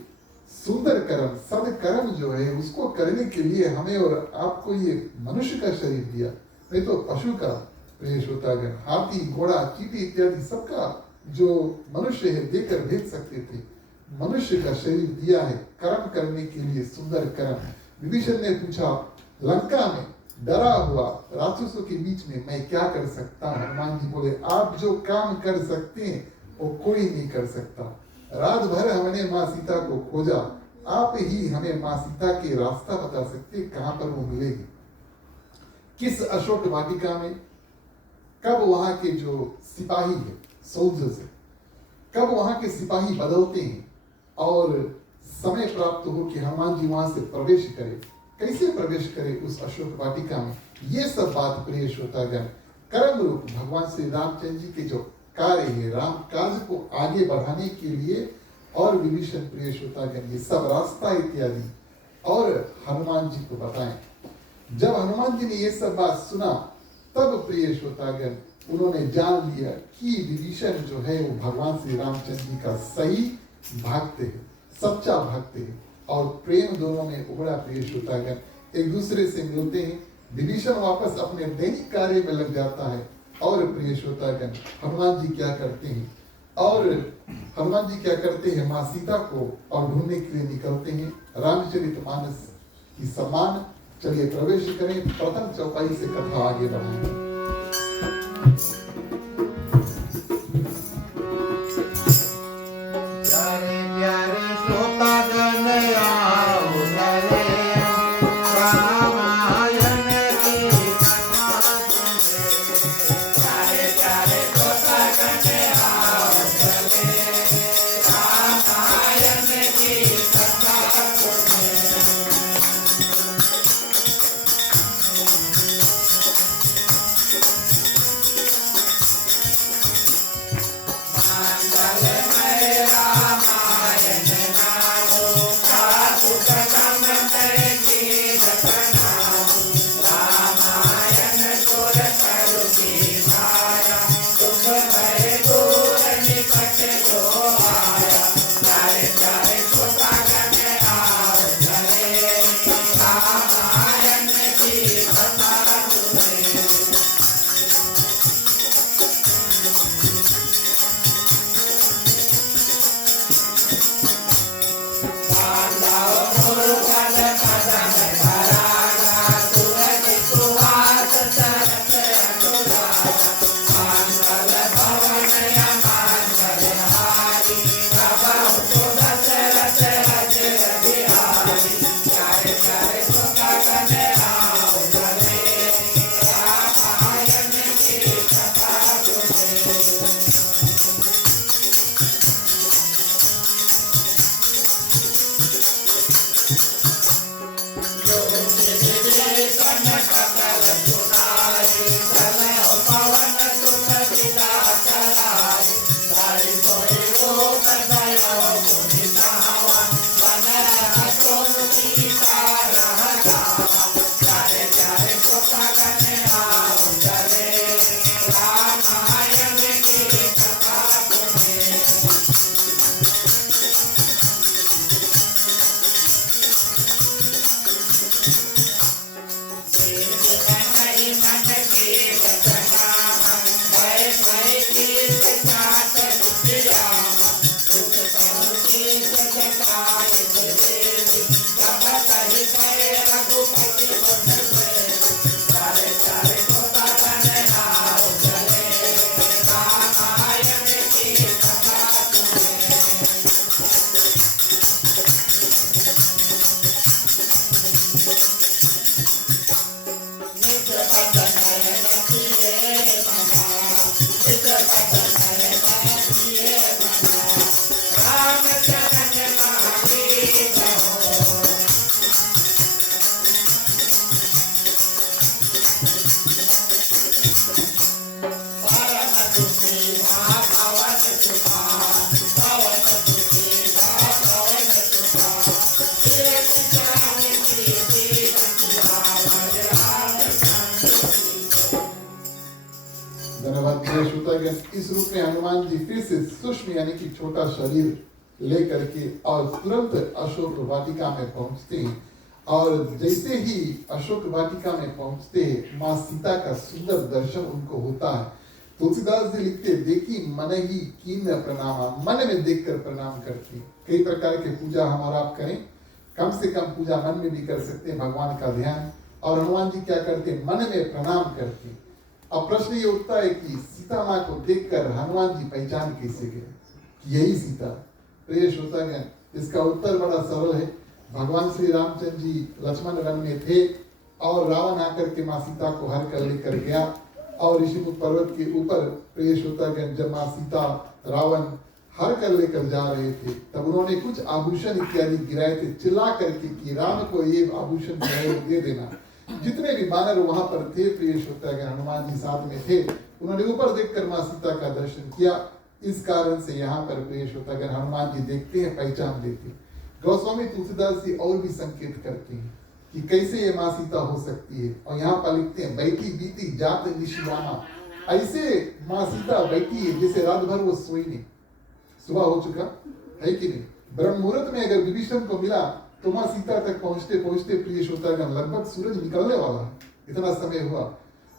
सुंदर कर्म, सदकर्म जो है उसको करने के लिए हमें और आपको ये मनुष्य का शरीर दिया, नहीं तो पशु का, प्रिय श्रोतागण, हाथी, घोड़ा, चींटी इत्यादि सबका जो मनुष्य है देकर भेज सकते थे। मनुष्य का शरीर दिया है कर्म करने के लिए, सुंदर कर्म। विभीषण ने पूछा लंका में डरा हुआ राक्षसों के बीच में मैं क्या कर सकता? हनुमान जी बोले आप जो काम कर सकते हैं वो कोई नहीं कर सकता। रात भर हमने माँ सीता को खोजा, आप ही हमें माँ सीता के रास्ता बता सकते कहां पर वो मिलेगी, किस अशोक वाटिका में, कब वहां के जो सिपाही है, सोल्जर्स है, कब वहां के सिपाही बदलते हैं और समय प्राप्त हो कि हनुमान जी वहां से प्रवेश करे। कैसे प्रवेश करे उस अशोक वाटिका में, ये सब बात प्रिय श्रोतागण कर्म रूप भगवान श्री रामचंद्र जी के जो कार्य है, राम कार्य को आगे बढ़ाने के लिए, और विभीषण प्रिय श्रोतागण ये सब रास्ता इत्यादि और हनुमान जी को बताएं। जब हनुमान जी ने ये सब बात सुना तब प्रिय श्रोतागण उन्होंने जान लिया कि विभीषण जो है वो भगवान श्री रामचंद्र जी का सही भक्त है, सच्चा भक्त है, और प्रेम दोनों में उभरा। प्रिय श्रोतागण एक दूसरे से मिलते हैं, विभीषण वापस अपने दैनिक कार्य में लग जाता है, और प्रिय श्रोतागण हनुमान जी क्या करते हैं, और हनुमान जी क्या करते हैं, माँ सीता को और ढूंढने के लिए निकलते हैं। रामचरितमानस की सम्मान, चलिए प्रवेश करें, प्रथम चौपाई से कथा आगे बढ़ाएंगे। प्यारे प्यारे श्रोतागण आओ चले रामायण की कथा सुने। प्यारे प्यारे श्रोतागण आओ चले रामायण की कथा सुने। मंगलमय रामायण नामो साधु कदम की रचनामो। रामायण सुर तरु की माया दुख भय दूर निकट जो आया। प्यारे प्यारे श्रोतागण आओ चले रामायण की कथा सुने। धन्यवाद प्रिय श्रोतागण। इस रूप में हनुमान जी फिर से सूक्ष्म यानी कि छोटा शरीर लेकर के और तुरंत अशोक वाटिका में पहुंचते हैं, और जैसे ही अशोक वाटिका में पहुंचते हैं माँ सीता का सुंदर दर्शन उनको होता है। तुलसीदास जी लिखते देखी मन ही कीन प्रणामा, मन में देखकर प्रणाम करते। कई प्रकार के पूजा हमारा आप करें, कम से कम पूजा मन में भी कर सकते हैं, भगवान का ध्यान, और हनुमान जी क्या करते मन में प्रणाम करते। अब प्रश्न ये उठता है कि सीता माँ को देखकर हनुमान जी पहचान कैसे गए कि यही सीता। प्रिय श्रोतागण इसका उत्तर बड़ा सरल है। भगवान श्री रामचंद्र जी लक्ष्मण वन में थे और रावण आकर के माँ सीता को हर कर लेकर गया, और ऋषिमुख पर्वत के ऊपर प्रिय श्रोतागण जब माँ सीता रावण हर कर लेकर जा रहे थे, तब उन्होंने कुछ आभूषण इत्यादि गिराए थे, चिल्ला करके कि राम को ये आभूषण जो है वो दे देना। जितने भी वानर वहां पर थे, प्रिय श्रोतागण, हनुमान जी साथ में थे, उन्होंने ऊपर देखकर माँ सीता का दर्शन किया। इस कारण से यहाँ पर प्रिय श्रोतागण हनुमान जी देखते हैं, पहचान लेते हैं। गोस्वामी तुलसीदास जी और भी संकेत करते हैं कि कैसे ये माँ सीता हो सकती है, और यहाँ पर लिखते हैं, बैठी बीती जात निशिरामा, ऐसे माँ सीता बैठी है जैसे रात भर वो सोई नहीं। सुबह हो चुका है कि नहीं? ब्रह्म मुहूर्त में अगर विभीषण को मिला तो माँ सीता तक पहुंचते पहुंचते प्रिय श्रोतागण लगभग सूरज निकलने वाला है, इतना समय हुआ,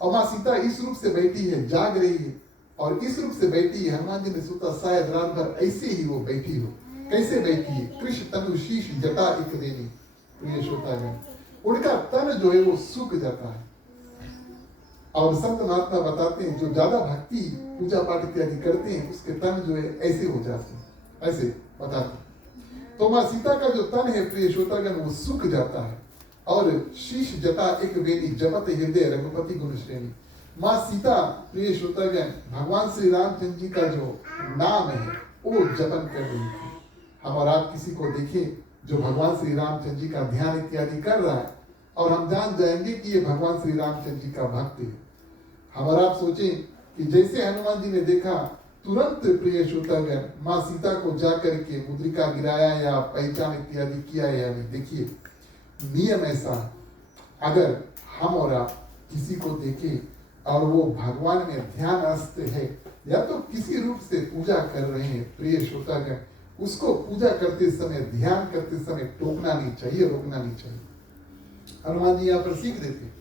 और माँ सीता इस रूप से बैठी है, जाग रही है, और इस रूप से बैठी है। हनुमान जी ने सोचा शायद रात भर ऐसे ही वो बैठी हो। कैसे बैठी है? कृष्ण तनु शीश जटा एक देनी। प्रिय श्रोतागण, उनका तन जो है वो सूख जाता है, और संत महात्मा बताते हैं जो ज्यादा भक्ति पूजा पाठ इत्यादि करते हैं उसके तन जो है ऐसे हो जाते हैं, ऐसे बताते हैं। तो माँ सीता का जो तन है प्रिय श्रोतागण वो सूख जाता है, और शीश जटा एक वेदी जपत हृदय रघुपति गुण श्रेणी। माँ सीता प्रिय श्रोतागण भगवान श्री रामचंद्र जी का जो नाम है वो जपन कर रही थी। हम और आप किसी को देखें जो भगवान श्री रामचंद्र जी का ध्यान इत्यादि कर रहा है, और हम जान जाएंगे कि ये भगवान श्री रामचंद्र जी का भक्त है। हम और आप सोचें कि जैसे हनुमान जी ने देखा, तुरंत प्रिय श्रोतागण माँ सीता को जाकर के मुद्रिका गिराया या पहचान इत्यादि किया या नहीं। देखिए नियम ऐसा, अगर हम और आप किसी को देखें और वो भगवान में ध्यानस्थ है या तो किसी रूप से पूजा कर रहे हैं, प्रिय श्रोतागण उसको पूजा करते समय, ध्यान करते समय टोकना नहीं चाहिए, रोकना नहीं चाहिए। हनुमान जी यहाँ पर सीख देते हैं।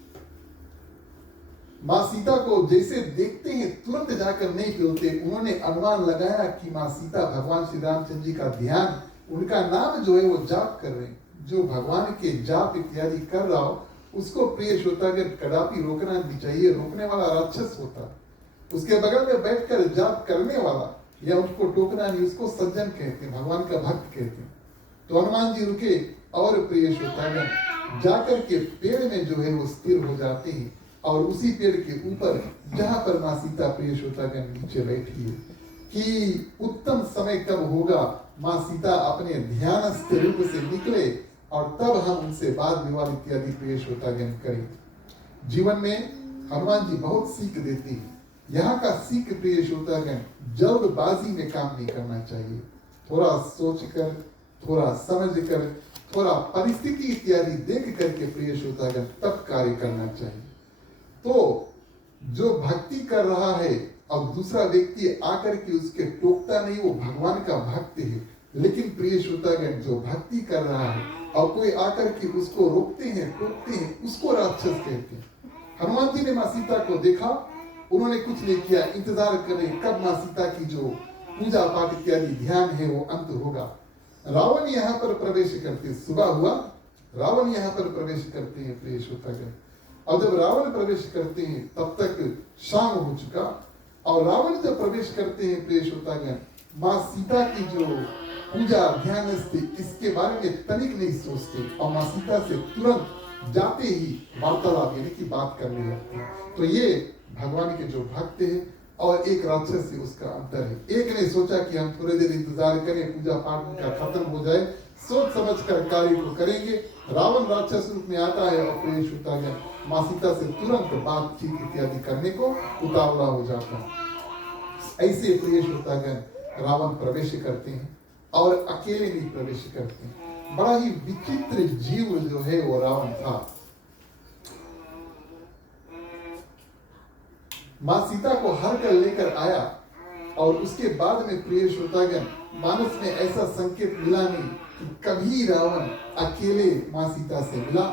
माँ सीता को जैसे देखते हैं तुरंत जाकर नहीं बोलते, उन्होंने अनुमान लगाया कि माँ सीता भगवान श्री रामचंद्र जी का ध्यान, उनका नाम जो है वो जाप कर रहे हैं। जो भगवान के जाप इत्यादि कर रहा हो उसको प्रिय श्रोतागण कदापि रोकना नहीं चाहिए। रोकने वाला राक्षस होता है, उसके बगल में बैठकर जाप करने वाला या उसको टोकना नहीं, उसको सज्जन कहते हैं, भगवान का भक्त कहते हैं। तो हनुमान जी रुके और प्रिय श्रोतागण जाकर के पेड़ में जो है वो स्थिर हो जाते हैं, और उसी पेड़ के ऊपर जहां पर माँ सीता प्रिय श्रोतागण नीचे बैठी है कि उत्तम समय कब होगा माँ सीता अपने ध्यानस्थ रूप से निकले और तब हम उनसे वाद विवाद इत्यादि प्रिय श्रोतागण करें। जीवन में हनुमान जी बहुत सीख देती है। यहाँ का सीख प्रिय श्रोतागण जल्दबाजी में काम नहीं करना चाहिए, थोड़ा सोचकर, थोड़ा समझकर, थोड़ा परिस्थिति इत्यादि देख करके प्रिय श्रोतागण तब कार्य करना चाहिए। तो जो भक्ति कर रहा है और दूसरा व्यक्ति आकर के उसके टोकता नहीं, वो भगवान का भक्त है। लेकिन प्रिय श्रोतागण जो भक्ति कर रहा है और कोई आकर के उसको रोकते हैं, टोकते हैं, उसको राक्षस कहते हैं। हनुमान जी ने माँ सीता को देखा, उन्होंने कुछ नहीं किया, इंतजार करें कब माँ सीता की जो पूजा पाठ इत्यादि ध्यान है वो अंत होगा। रावण यहाँ पर प्रवेश करते, सुबह हुआ, रावण यहाँ पर प्रवेश करते हैं प्रिय श्रोतागण। और जब रावण प्रवेश करते हैं तब तक शाम हो चुका, और रावण जब प्रवेश करते हैं प्रिय श्रोतागण, माँ सीता की जो पूजा ध्यान इसके बारे में तनिक नहीं सोचते, और माँ सीता से तुरंत जाते ही वार्तालाप यानी कि बात करने लगते हैं। तो ये भगवान के जो भक्त है और एक राक्षस से उसका अंतर है। एक ने सोचा कि हम थोड़ी देर इंतजार करें, पूजा पाठ का खत्म हो जाए, सोच समझ कर कार्य को करेंगे। रावण राक्षस रूप में आता है और प्रिय श्रोतागण माँ सीता से तुरंत बातचीत इत्यादि करने को उतावला हो जाता है। ऐसे प्रिय श्रोतागण रावण प्रवेश करते हैं और अकेले नहीं प्रवेश करते हैं। बड़ा ही विचित्र जीव जो है वो रावण था। माँ सीता को हर कर लेकर आया, और उसके बाद में प्रिय श्रोतागण मानस में ऐसा संकेत मिला नहीं कि कभी रावण अकेले माँ सीता से मिला,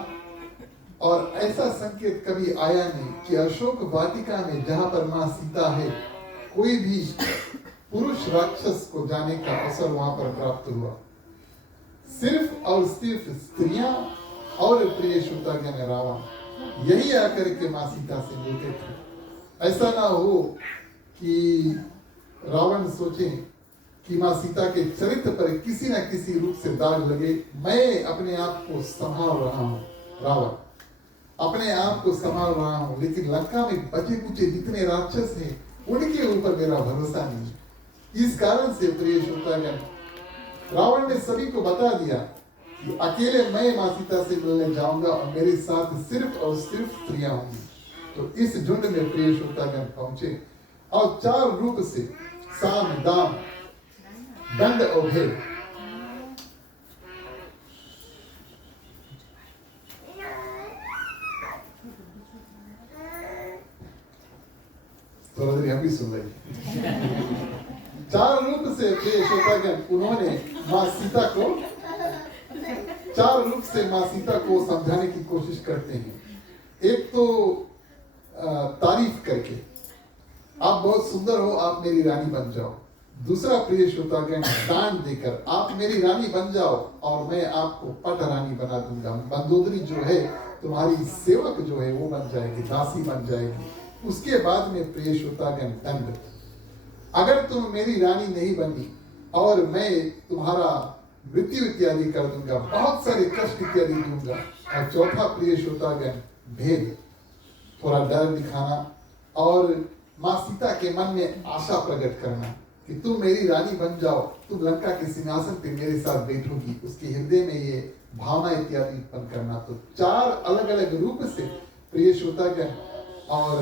और ऐसा संकेत कभी आया नहीं कि अशोक वाटिका में जहां पर माँ सीता है कोई भी पुरुष राक्षस को जाने का अवसर वहां पर प्राप्त हुआ। सिर्फ और सिर्फ स्त्रियां और प्रिय श्रोतागण रावण यही आकर के माँ सीता से मिलते थे। ऐसा ना हो कि रावण सोचे कि माँ सीता के चरित्र पर किसी न किसी रूप से दाग लगे, मैं अपने आप को संभाल रहा हूँ, रावण अपने आप को संभाल रहा हूँ, लेकिन लंका में बचे कुचे जितने राक्षस हैं उनके ऊपर मेरा भरोसा नहीं है। इस कारण से प्रिय श्रोतागण, रावण ने सभी को बता दिया कि अकेले मैं मां सीता से मिलने जाऊंगा और मेरे साथ सिर्फ और सिर्फ स्त्रियां होंगी। तो इस झुंड में प्रिय श्रोतागण पहुंचे और 4 रूप से साम दाम दंड और भेद थोड़ा देर हम भी सुन रहे 4 रूप से प्रिय श्रोतागण उन्होंने मां सीता को 4 रूप से मां सीता को समझाने की कोशिश करते हैं। एक तो तारीफ करके, आप बहुत सुंदर हो, आप मेरी रानी बन जाओ। दूसरा प्रिय श्रोतागण, दान देकर आप मेरी रानी बन जाओ और मैं आपको पट रानी बना दूंगा। मंदोदरी जो है तुम्हारी सेवक जो है वो बन जाएगी, दासी बन जाएगी। उसके बाद में प्रिय श्रोतागण दंड, अगर तुम मेरी रानी नहीं बनी और मैं तुम्हारा मृत्यु इत्यादि कर दूंगा, बहुत सारे कष्ट इत्यादि दूंगा। और चौथा प्रिय श्रोतागण भेद, थोड़ा डर दिखाना और मां सीता के मन में आशा प्रकट करना कि तुम मेरी रानी बन जाओ, तुम लंका के सिंहासन पे मेरे साथ बैठोगी, उसके हृदय में ये भावना इत्यादि उत्पन्न करना। तो 4 अलग अलग रूप से प्रिय श्रोतागण और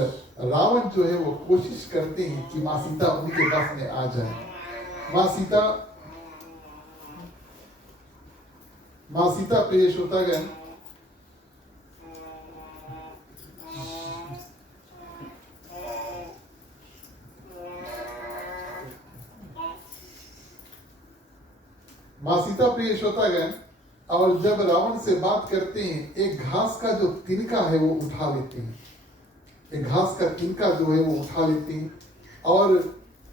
रावण जो है वो कोशिश करते हैं कि मां सीता उनके बस में आ जाए। मां सीता प्रिय श्रोतागण प्रिय श्रोतागण और जब रावण से बात करते हैं, एक घास का जो तिनका है वो उठा लेते हैं। एक घास का तिनका जो है वो उठा लेते हैं और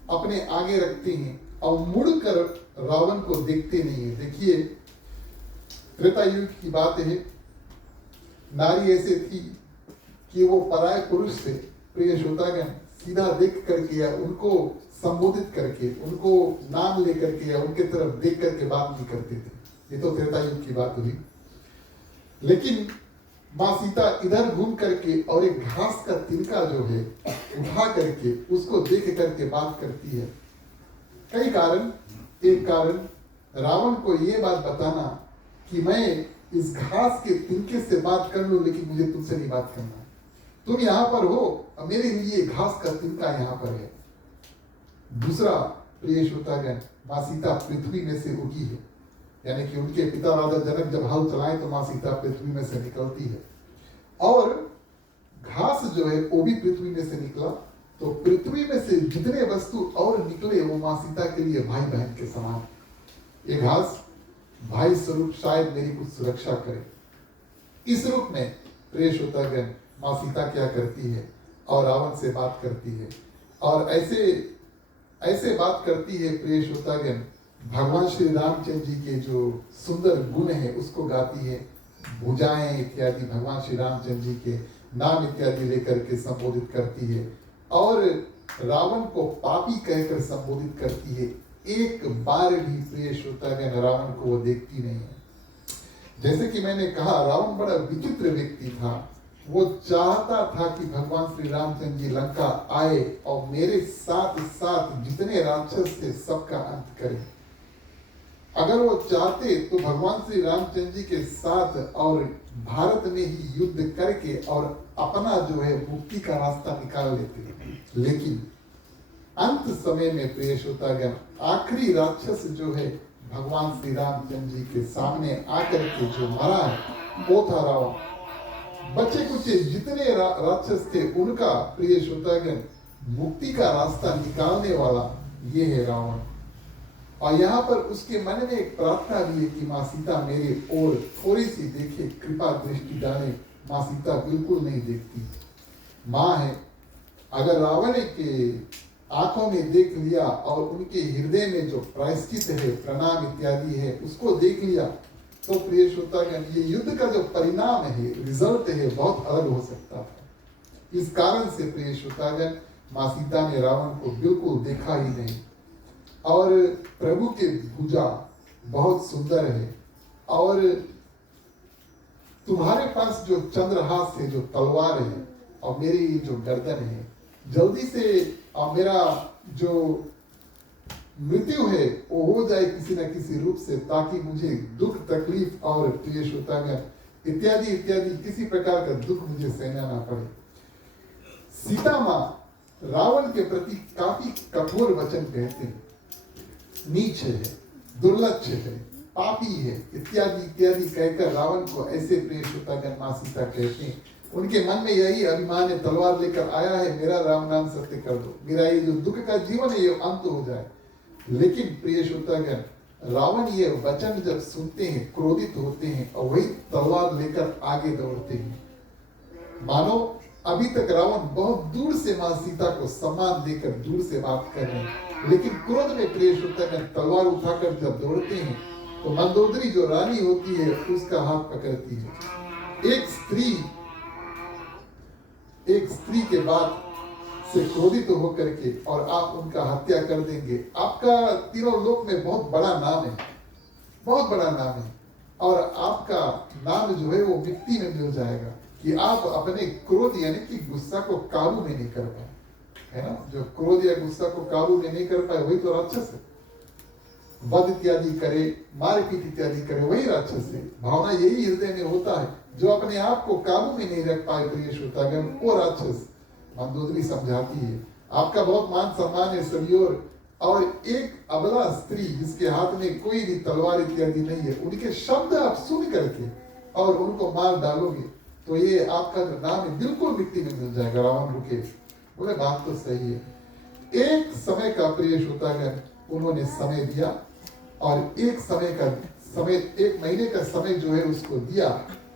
अपने आगे रखते हैं और मुड़कर रावण को देखते नहीं है। देखिए, त्रेता युग की बात है, नारी ऐसे थी कि वो पराये पुरुष से प्रिय श्रोतागण सीधा देख करके या उनको संबोधित करके, उनको नाम लेकर के या उनके तरफ देख करके बात नहीं करते थे। ये तो त्रेता युग की बात हुई। लेकिन मां सीता इधर घूम करके और एक घास का तिनका जो है उठा करके उसको देख करके बात करती है। कई कारण, एक कारण रावण को ये बात बताना कि मैं इस घास के तिनके से बात कर लूं, लेकिन मुझे तुमसे नहीं बात करना। तुम यहाँ पर हो और मेरे लिए घास का तिनका यहाँ पर है। दूसरा प्रिय श्रोतागण, मां सीता पृथ्वी में से उगी है, यानी कि उनके पिता राजा जनक जब हल चलाए तो मां सीता पृथ्वी में से निकलती है और घास जो है वो भी पृथ्वी में से निकला। तो पृथ्वी में से जितने वस्तु और निकले वो मां सीता के लिए भाई बहन के समान। ये घास भाई स्वरूप शायद मेरी कुछ सुरक्षा करे। इस रूप में प्रिय श्रोतागण मां सीता क्या करती है और रावण से बात करती है और ऐसे बात करती है प्रिय श्रोतागण, भगवान श्री रामचंद्र जी के जो सुंदर गुण है उसको गाती है। भुजाएं इत्यादि भगवान श्री रामचंद्र जी के नाम इत्यादि लेकर के संबोधित करती है और रावण को पापी कहकर संबोधित करती है। एक बार भी प्रिय श्रोतागण रावण को वो देखती नहीं है। जैसे कि मैंने कहा, रावण बड़ा विचित्र व्यक्ति था। वो चाहता था कि भगवान श्री रामचंद्र जी लंका आए और मेरे साथ साथ जितने राक्षस थे सबका अंत करें। अगर वो चाहते तो भगवान श्री रामचंद्र जी के साथ और भारत में ही युद्ध करके और अपना जो है मुक्ति का रास्ता निकाल लेते। लेकिन अंत समय में प्रिय श्रोतागण आखिरी राक्षस जो है भगवान श्री रामचंद्र जी के सामने आकर के जो मरा है वो था रावण। बचे कुछ जितने राक्षस थे उनका प्रिय श्रोतागण मुक्ति का रास्ता निकालने वाला ये है रावण। और यहाँ पर उसके मन में एक प्रार्थना भी है कि माँ सीता मेरे ओर थोड़ी सी देखे, कृपा दृष्टि डाले। माँ सीता बिल्कुल नहीं देखती। माँ है, अगर रावण के आंखों में देख लिया और उनके हृदय में जो प्रायश्चित है, प्रणाम इत्यादि है, उसको देख लिया तो प्रिय श्रोतागण ये युद्ध का जो परिणाम है, रिजल्ट है, बहुत अलग हो सकता था। इस कारण से प्रिय श्रोतागण माँ सीता ने रावण को बिल्कुल देखा ही नहीं। और प्रभु के भुजा बहुत सुंदर है और तुम्हारे पास जो चंद्रहास है, जो तलवार है और मेरी जो गर्दन है, जल्दी से और मेरा जो मृत्यु है वो हो जाए किसी न किसी रूप से, ताकि मुझे दुख तकलीफ और प्रिय श्रोतागण इत्यादि इत्यादि किसी प्रकार का दुख मुझे सहना ना पड़े। सीता माँ रावण के प्रति काफी कठोर वचन कहते हैं, नीच है, दुर्लभ है, पापी है इत्यादि इत्यादि कहकर रावण को ऐसे प्रिय श्रोतागण माँ सीता कहते हैं। उनके मन में यही अभिमान है, तलवार लेकर आया है, मेरा राम नाम सत्य कर दो, मेरा ये जो दुख का जीवन है ये अंत हो जाए। लेकिन प्रिय श्रोतागण रावण ये वचन जब सुनते हैं क्रोधित होते हैं और वही तलवार लेकर आगे दौड़ते हैं। मानो अभी तक रावण बहुत दूर से माँ सीता को सम्मान देकर दूर से बात कर रहे हैं, लेकिन क्रोध में प्रिय श्रोतागण तलवार उठाकर जब दौड़ते हैं तो मंदोदरी जो रानी होती है उसका हाथ पकड़ती है। एक स्त्री के बाद से क्रोधित होकर के और आप उनका हत्या कर देंगे, आपका तीनों लोक में बहुत बड़ा नाम है, बहुत बड़ा नाम है, और आपका नाम जो है वो मिट्टी में मिल जाएगा कि आप अपने क्रोध यानी कि गुस्सा को काबू में नहीं कर पाए, है ना। जो क्रोध या गुस्सा को काबू में नहीं कर पाए वही तो राक्षस है। वध इत्यादि करे, मारपीट इत्यादि करे वही राक्षस है। भावना यही हृदय में होता है, जो अपने आप को काबू में नहीं रख पाए प्रिय श्रोतागण वो राक्षस। मंदोदरी समझाती है आपका बहुत मान सम्मान है सभी और एक अबला स्त्री जिसके हाथ में कोई भी तलवार इत्यादि नहीं है, उनके शब्द आप सुन करके और उनको मार डालोगे तो ये आपका जो नाम है बिल्कुल मिट्टी में मिल जाएगा। रावण रुके, बोले बात तो सही है। एक समय का प्रिय श्रोतागण उन्होंने समय दिया और एक महीने का समय जो है उसको दिया,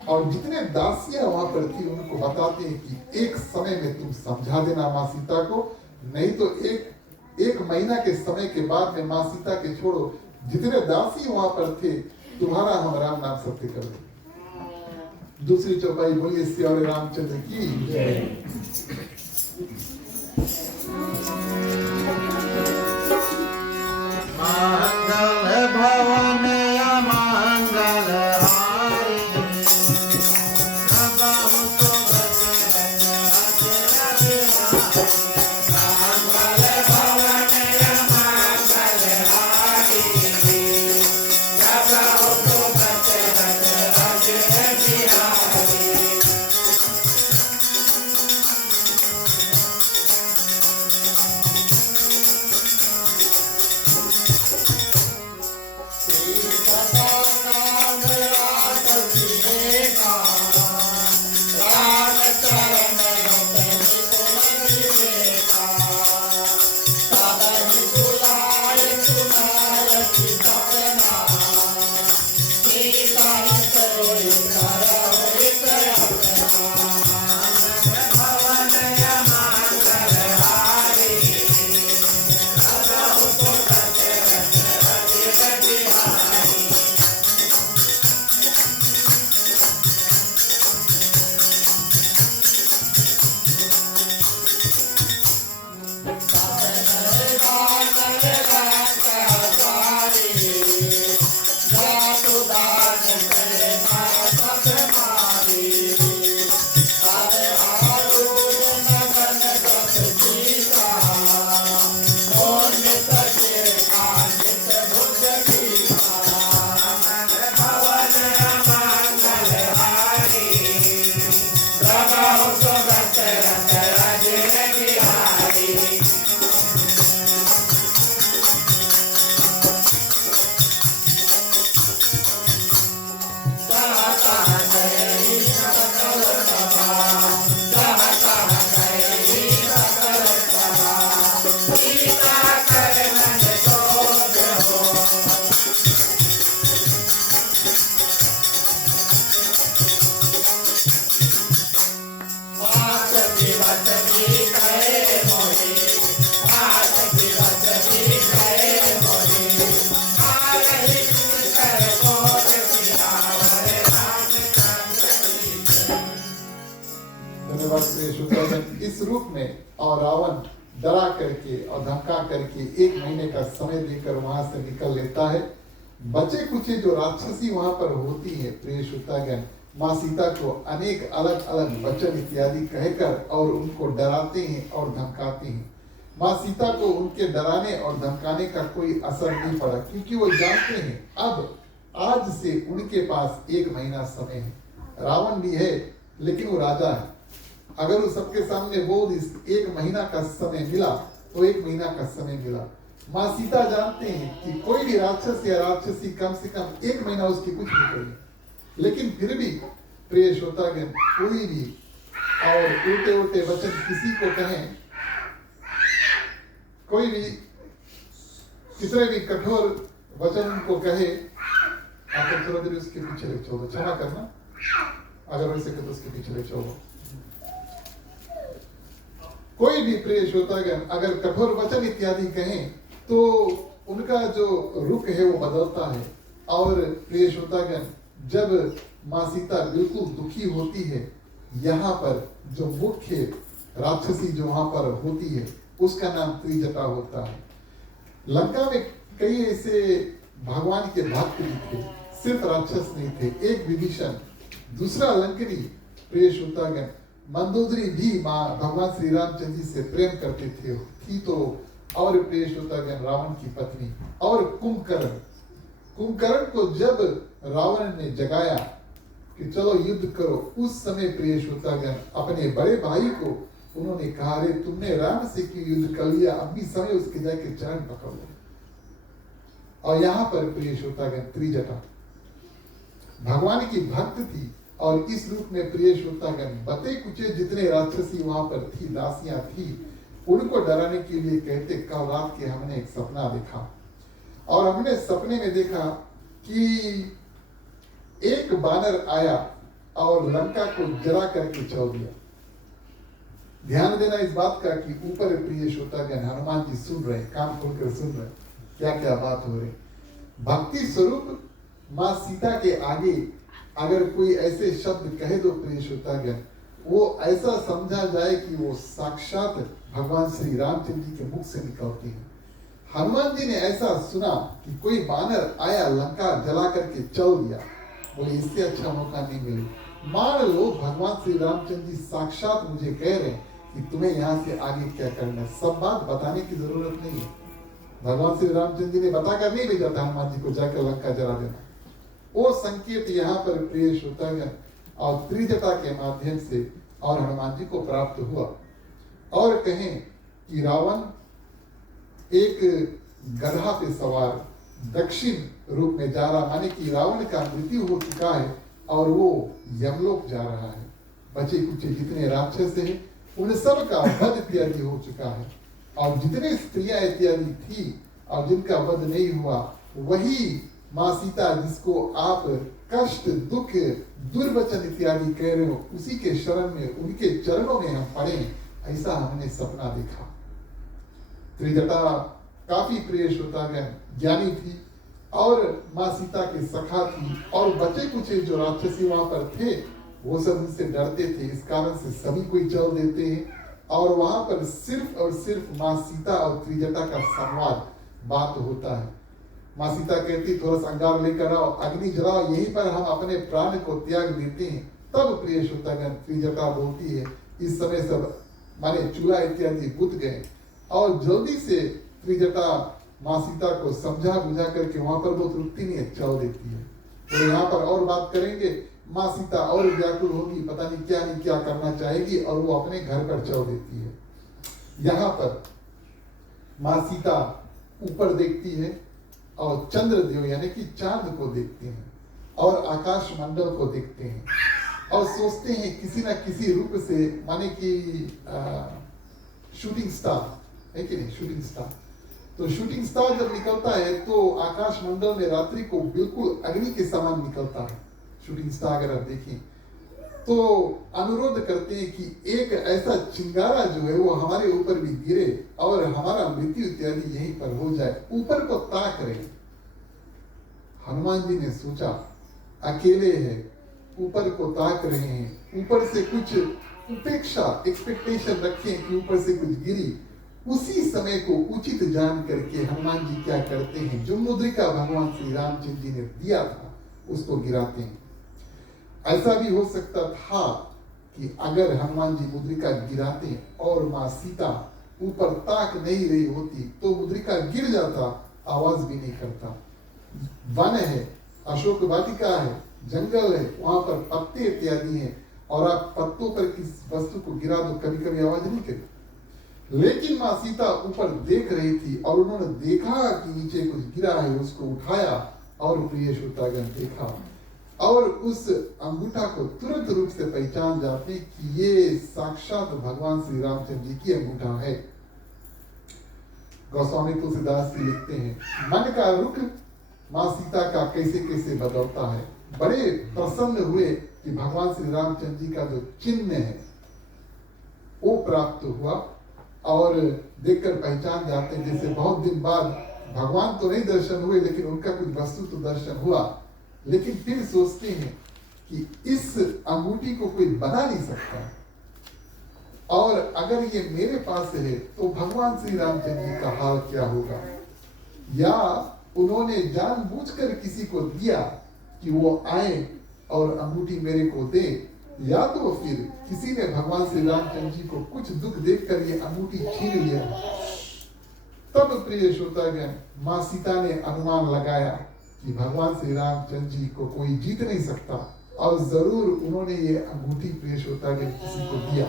और जितने दासियां वहां पर थी उनको बताते हैं कि एक समय में तुम समझा देना माँ सीता को, नहीं तो एक महीना के समय के बाद में माँ सीता के छोड़ो, जितने दासी वहां पर थे तुम्हारा हम राम नाम सत्य कर देंगे। दूसरी चौपाई बोलिए श्री रामचंद्र की जय। मंगल भवन मंगल हारी, इस रूप में और रावण डरा करके और धमका करके एक महीने का समय देकर वहां से निकल लेता है। बचे कुचे जो राक्षसी वहां पर होती है प्रिय श्रोतागण, माँ सीता को अनेक अलग अलग वचन इत्यादि कहकर और उनको डराते हैं और धमकाते हैं। माँ सीता को उनके डराने और धमकाने का कोई असर नहीं पड़ा, क्योंकि वो जानते हैं अब आज से उनके पास 1 महीना समय है। रावण भी है लेकिन वो राजा है। अगर वो सबके सामने बोल 1 महीना का समय मिला तो 1 महीना का समय मिला। माँ सीता जानते हैं कि कोई भी राक्षस या राक्षसी कम से कम 1 महीना उसकी कुछ नहीं करेगी, लेकिन फिर भी प्रिय श्रोतागण, कोई भी और उल्टे उल्टे वचन किसी को कहें, कोई भी कितने भी कठोर वचन उनको कहे, आप थोड़ा देर उसके पीछे ले चलो, क्षमा करना, अगर वैसे तो उसके पीछे ले चलो। कोई भी प्रिय श्रोतागण अगर कठोर वचन इत्यादि कहें तो उनका जो रुख है वो बदलता है। और प्रिय श्रोतागण, जब माँ सीता बिल्कुल दुखी होती है, यहाँ पर जो मुख्य राक्षसी जो वहां पर होती है उसका नाम त्रिजटा होता है। लंका में कई ऐसे भगवान के भक्त भी थे, सिर्फ राक्षस नहीं थे। एक विभीषण, दूसरा लंकनी। प्रिय श्रोतागण, मंदोदरी भी माँ भगवान श्री रामचंद्र जी से प्रेम करते थे, थी तो। और प्रिय श्रोतागण, रावण की पत्नी। और कुंभकर्ण को जब रावण ने जगाया कि चलो युद्ध करो, उस समय प्रिय श्रोतागण अपने बड़े भाई को उन्होंने कहा, अरे तुमने राम से क्यों युद्ध कर लिया, अब भी समय उसके जाके चरण पकड़ लो। और यहाँ पर प्रिय श्रोतागण त्रिजटा भगवान की भक्त थी, और इस रूप में प्रिय श्रोतागण बते कुचे जितने राक्षसी वहां पर थी, दासियां थी, उनको डराने के लिए कहते, कल रात के हमने एक सपना देखा, और हमने सपने में देखा कि एक बानर आया और लंका को जला करके चल दिया। ध्यान देना इस बात का कि ऊपर प्रिय श्रोतागण हनुमान जी सुन रहे, कान खोलकर सुन रहे, क्या क्या बात हो रही। भक्ति स्वरूप माँ सीता के आगे अगर कोई ऐसे शब्द कहे दो प्रिय श्रोतागण, वो ऐसा समझा जाए कि वो साक्षात भगवान श्री रामचंद्र जी के मुख से निकलती है। हनुमान जी ने ऐसा सुना कि कोई बानर आया, लंका जला करके चल दिया, बोले इससे अच्छा मौका नहीं मिले। मान लो भगवान श्री रामचंद्र जी साक्षात मुझे कह रहे हैं कि तुम्हें यहाँ से आगे क्या करना है, सब बात बताने की जरूरत नहीं है। भगवान श्री रामचंद्र जी ने बताकर नहीं भेजा था हनुमान जी को जाकर लंका जला देना। वो संकेत यहाँ पर प्रिय श्रोतागण और त्रिजटा के माध्यम से और हनुमान जी को प्राप्त हुआ। और कहें कि रावण एक गधा पे सवार दक्षिण रूप में जा रहा, माने कि रावण का मृत्यु हो चुका है और वो यमलोक जा रहा है। बचे कुचे जितने राक्षस हैं उन सब का वध इत्यादि हो चुका है, और जितने स्त्रियां इत्यादि थी और जिनका वध नहीं हुआ, वही माँ सीता जिसको आप कष्ट, दुख, दुर्वचन इत्यादि कह रहे हो, उसी के शरण में, उनके चरणों में हम पड़े, ऐसा हमने सपना देखा। त्रिजटा काफी प्रिय श्रोतागण ज्ञानी थी और माँ सीता के सखा थी, और बचे कुचे जो राक्षसी वहां पर थे वो सब उनसे डरते थे, इस कारण से सभी कोई चल देते हैं। और वहां पर सिर्फ और सिर्फ माँ सीता और त्रिजटा का संवाद बात होता है। माँ सीता कहती थोड़ा सा अंगार लेकर आओ, अग्नि जलाओ, यहीं पर हम अपने प्राण को त्याग देते हैं। तब प्रिय श्रोतागण त्रिजटा बोलती है, इस समय सब माने चूल्हा इत्यादि बुझ गए, और जल्दी से त्रिजटा माँ सीता को समझा बुझा करके वहां पर वो तृप्ति नहीं चल देती है। तो यहाँ पर और बात करेंगे, माँ सीता और व्याकुल होगी, पता नहीं क्या करना चाहेगी, और वो अपने घर पर चल देती है। यहाँ पर माँ सीता ऊपर देखती है और चंद्रदेव यानी कि चांद को देखते हैं और आकाश मंडल को देखते हैं, और सोचते हैं किसी न किसी रूप से, माने कि शूटिंग स्टार है कि नहीं, शूटिंग स्टार। तो शूटिंग स्टार जब निकलता है तो आकाश मंडल में रात्रि को बिल्कुल अग्नि के समान निकलता है। शूटिंग स्टार अगर आप देखें तो अनुरोध करते हैं कि एक ऐसा चिंगारा जो है वो हमारे ऊपर भी गिरे और हमारा मृत्यु इत्यादि यहीं पर हो जाए, ऊपर को ताक रहे। हनुमान जी ने सोचा अकेले है, ऊपर को ताक रहे हैं, ऊपर से कुछ उपेक्षा, एक्सपेक्टेशन रखें कि ऊपर से कुछ गिरी। उसी समय को उचित जान करके हनुमान जी क्या करते हैं, जो मुद्रिका भगवान श्री रामचंद्र जी ने दिया था उसको गिराते हैं। ऐसा भी हो सकता था कि अगर हनुमान जी मुद्रिका गिराते और माँ सीता ऊपर ताक नहीं रही होती तो मुद्रिका गिर जाता, आवाज भी नहीं करता। वन है, अशोक वाटिका है, जंगल है, वहां पर पत्ते इत्यादि हैं और आप पत्तों पर किस वस्तु को गिरा दो कभी कभी आवाज नहीं करेगी। लेकिन माँ सीता ऊपर देख रही थी और उन्होंने देखा कि नीचे कुछ गिरा है, उसको उठाया और प्रिय श्रोतागण देखा और उस अंगूठा को तुरंत रूप से पहचान जाते कि ये साक्षात भगवान श्री रामचंद्र जी की अंगूठा है। गोस्वामी तुलसीदास जी लिखते हैं, मन का रुख माँ सीता का कैसे कैसे बदलता है। बड़े प्रसन्न हुए कि भगवान श्री रामचंद्र जी का जो चिन्ह है वो प्राप्त हुआ और देखकर पहचान जाते हैं। जैसे बहुत दिन बाद भगवान तो नहीं दर्शन हुए लेकिन उनका कुछ वस्तु तो दर्शन हुआ, लेकिन फिर सोचते हैं कि इस अंगूठी को कोई बना नहीं सकता और अगर ये मेरे पास है तो भगवान श्री रामचंद्र जी का हाल क्या होगा। या उन्होंने जानबूझकर किसी को दिया कि वो आए और अंगूठी मेरे को दे, या तो फिर किसी ने भगवान श्री रामचंद्र जी को कुछ दुख देखकर ये अंगूठी छीन लिया। तब प्रिय श्रोतागण माँ सीता ने अनुमान लगाया कि भगवान श्री रामचंद्र जी को कोई जीत नहीं सकता और जरूर उन्होंने ये अंगूठी प्रिय श्रोतागण किसी को दिया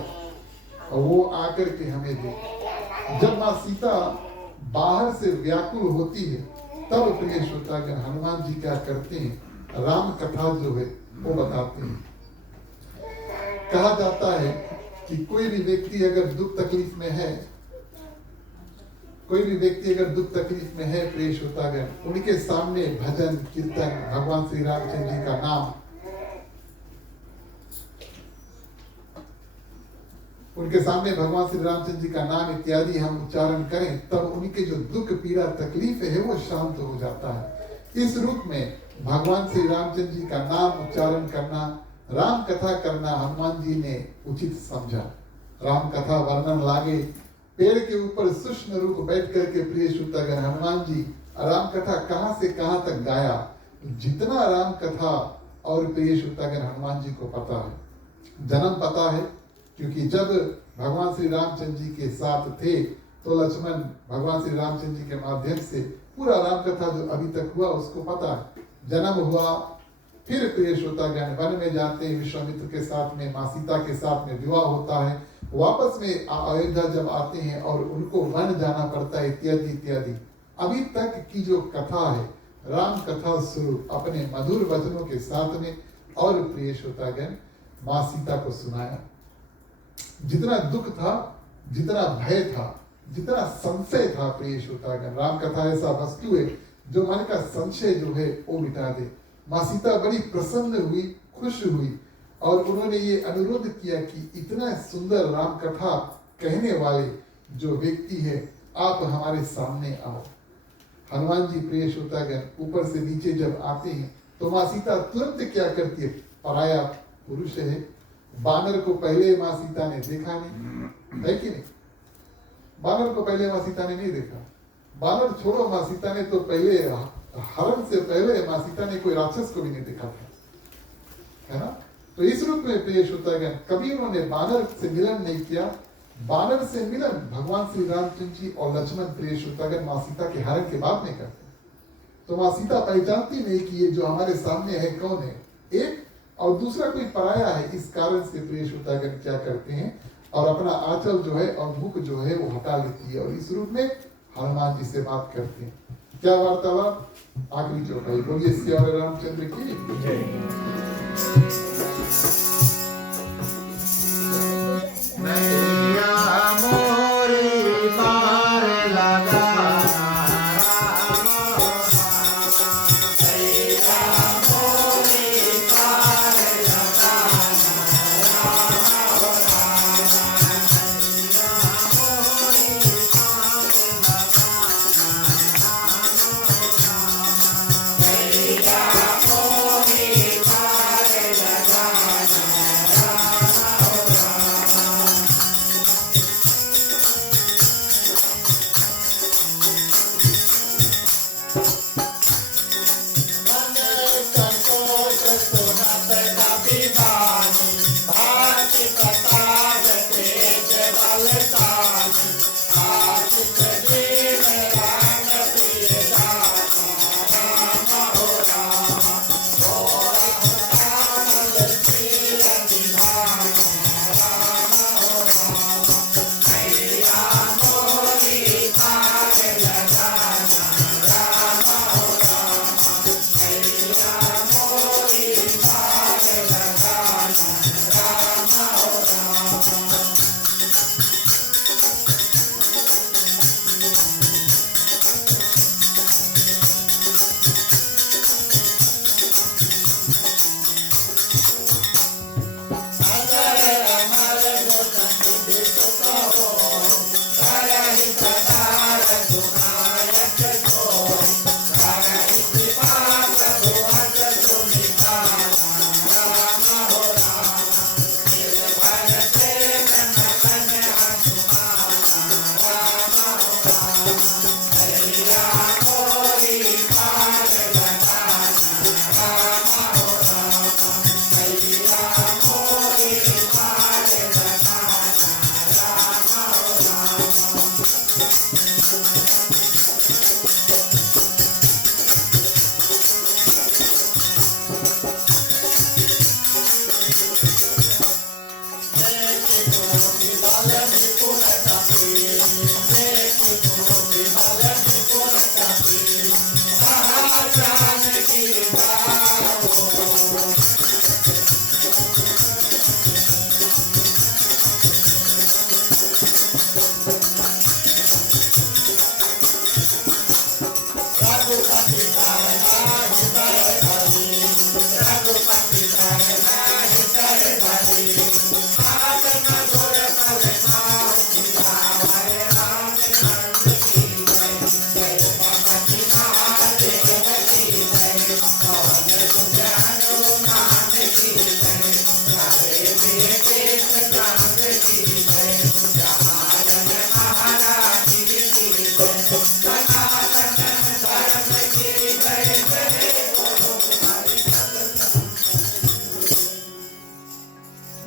और वो आकर के हमें दे। जब माँ सीता बाहर से व्याकुल होती है तब प्रिय श्रोतागण हनुमान जी क्या करते हैं, राम कथा जो है वो बताते हैं। कहा जाता है कि कोई भी व्यक्ति अगर दुख तकलीफ में है, प्रिय श्रोतागण, उनके सामने भजन कीर्तन भगवान श्री रामचंद्र जी का नाम, उनके सामने भगवान श्री रामचंद्र जी का नाम इत्यादि हम उच्चारण करें तब उनके जो दुख पीड़ा तकलीफ है वो शांत हो जाता है। इस रूप में भगवान श्री रामचंद्र जी का नाम उच्चारण करना, राम कथा करना हनुमान जी ने उचित समझा। राम कथा वर्णन लागे, पेड़ के ऊपर सूक्ष्म रूप बैठ करके प्रिय श्रोतागण हनुमान जी राम कथा कहां से कहां तक गाया। जितना राम कथा और प्रिय श्रोतागण हनुमान जी को पता है, जन्म पता है, क्योंकि जब भगवान श्री रामचंद्र जी के साथ थे तो लक्ष्मण भगवान श्री रामचंद्र जी के माध्यम से पूरा राम कथा जो अभी तक हुआ उसको पता है। जन्म हुआ, फिर प्रिय श्रोतागण वन में जाते हैं, विश्वामित्र के साथ में, माँ सीता के साथ में विवाह होता है, वापस में अयोध्या जब आते हैं और उनको वन जाना पड़ता है इत्यादि इत्यादि। अभी तक की जो कथा है राम कथा स्वरूप अपने मधुर वचनों के साथ में और प्रिय श्रोतागण माँ सीता को सुनाया। जितना दुख था, जितना भय था, जितना संशय था प्रिय श्रोतागण, राम कथा ऐसा वस्तु है जो मन का संशय जो है वो मिटा दे। माँ सीता बड़ी प्रसन्न हुई, खुश हुई और उन्होंने ये अनुरोध किया कि इतना सुंदर राम कथा कहने वाले जो व्यक्ति है आप हमारे सामने आओ। हनुमान जी प्रिय श्रोतागण ऊपर से नीचे जब आते हैं तो माँ सीता तुरंत क्या करती है, पराया पुरुष है, बानर को पहले माँ सीता ने देखा नहीं, है कि नहीं? बानर को पहले माँ सीता ने नहीं देखा। बानर छोड़ो, माँ सीता ने तो पहले हरण से पहले माँ सीता ने कोई राक्षस को भी नहीं देखा था, है ना? तो इस रूप में प्रिय श्रोतागण कभी उन्होंने बानर से मिलन नहीं किया। बानर से मिलन भगवान श्री रामचंद्र जी और लक्ष्मण प्रिय श्रोतागण माँ सीता के हरण के बाद नहीं करते। तो माँ सीता पहचानती नहीं कि ये जो हमारे सामने है कौन है, एक और दूसरा कोई पराया है। इस कारण से प्रिय श्रोतागण क्या करते हैं और अपना आंचल जो है और मुख जो है वो हटा लेती है और इस रूप में हनुमान जी से बात करते हैं। क्या वार्तालाप, आखिरी चौपाई, बोलिए सियावर रामचंद्र की जय।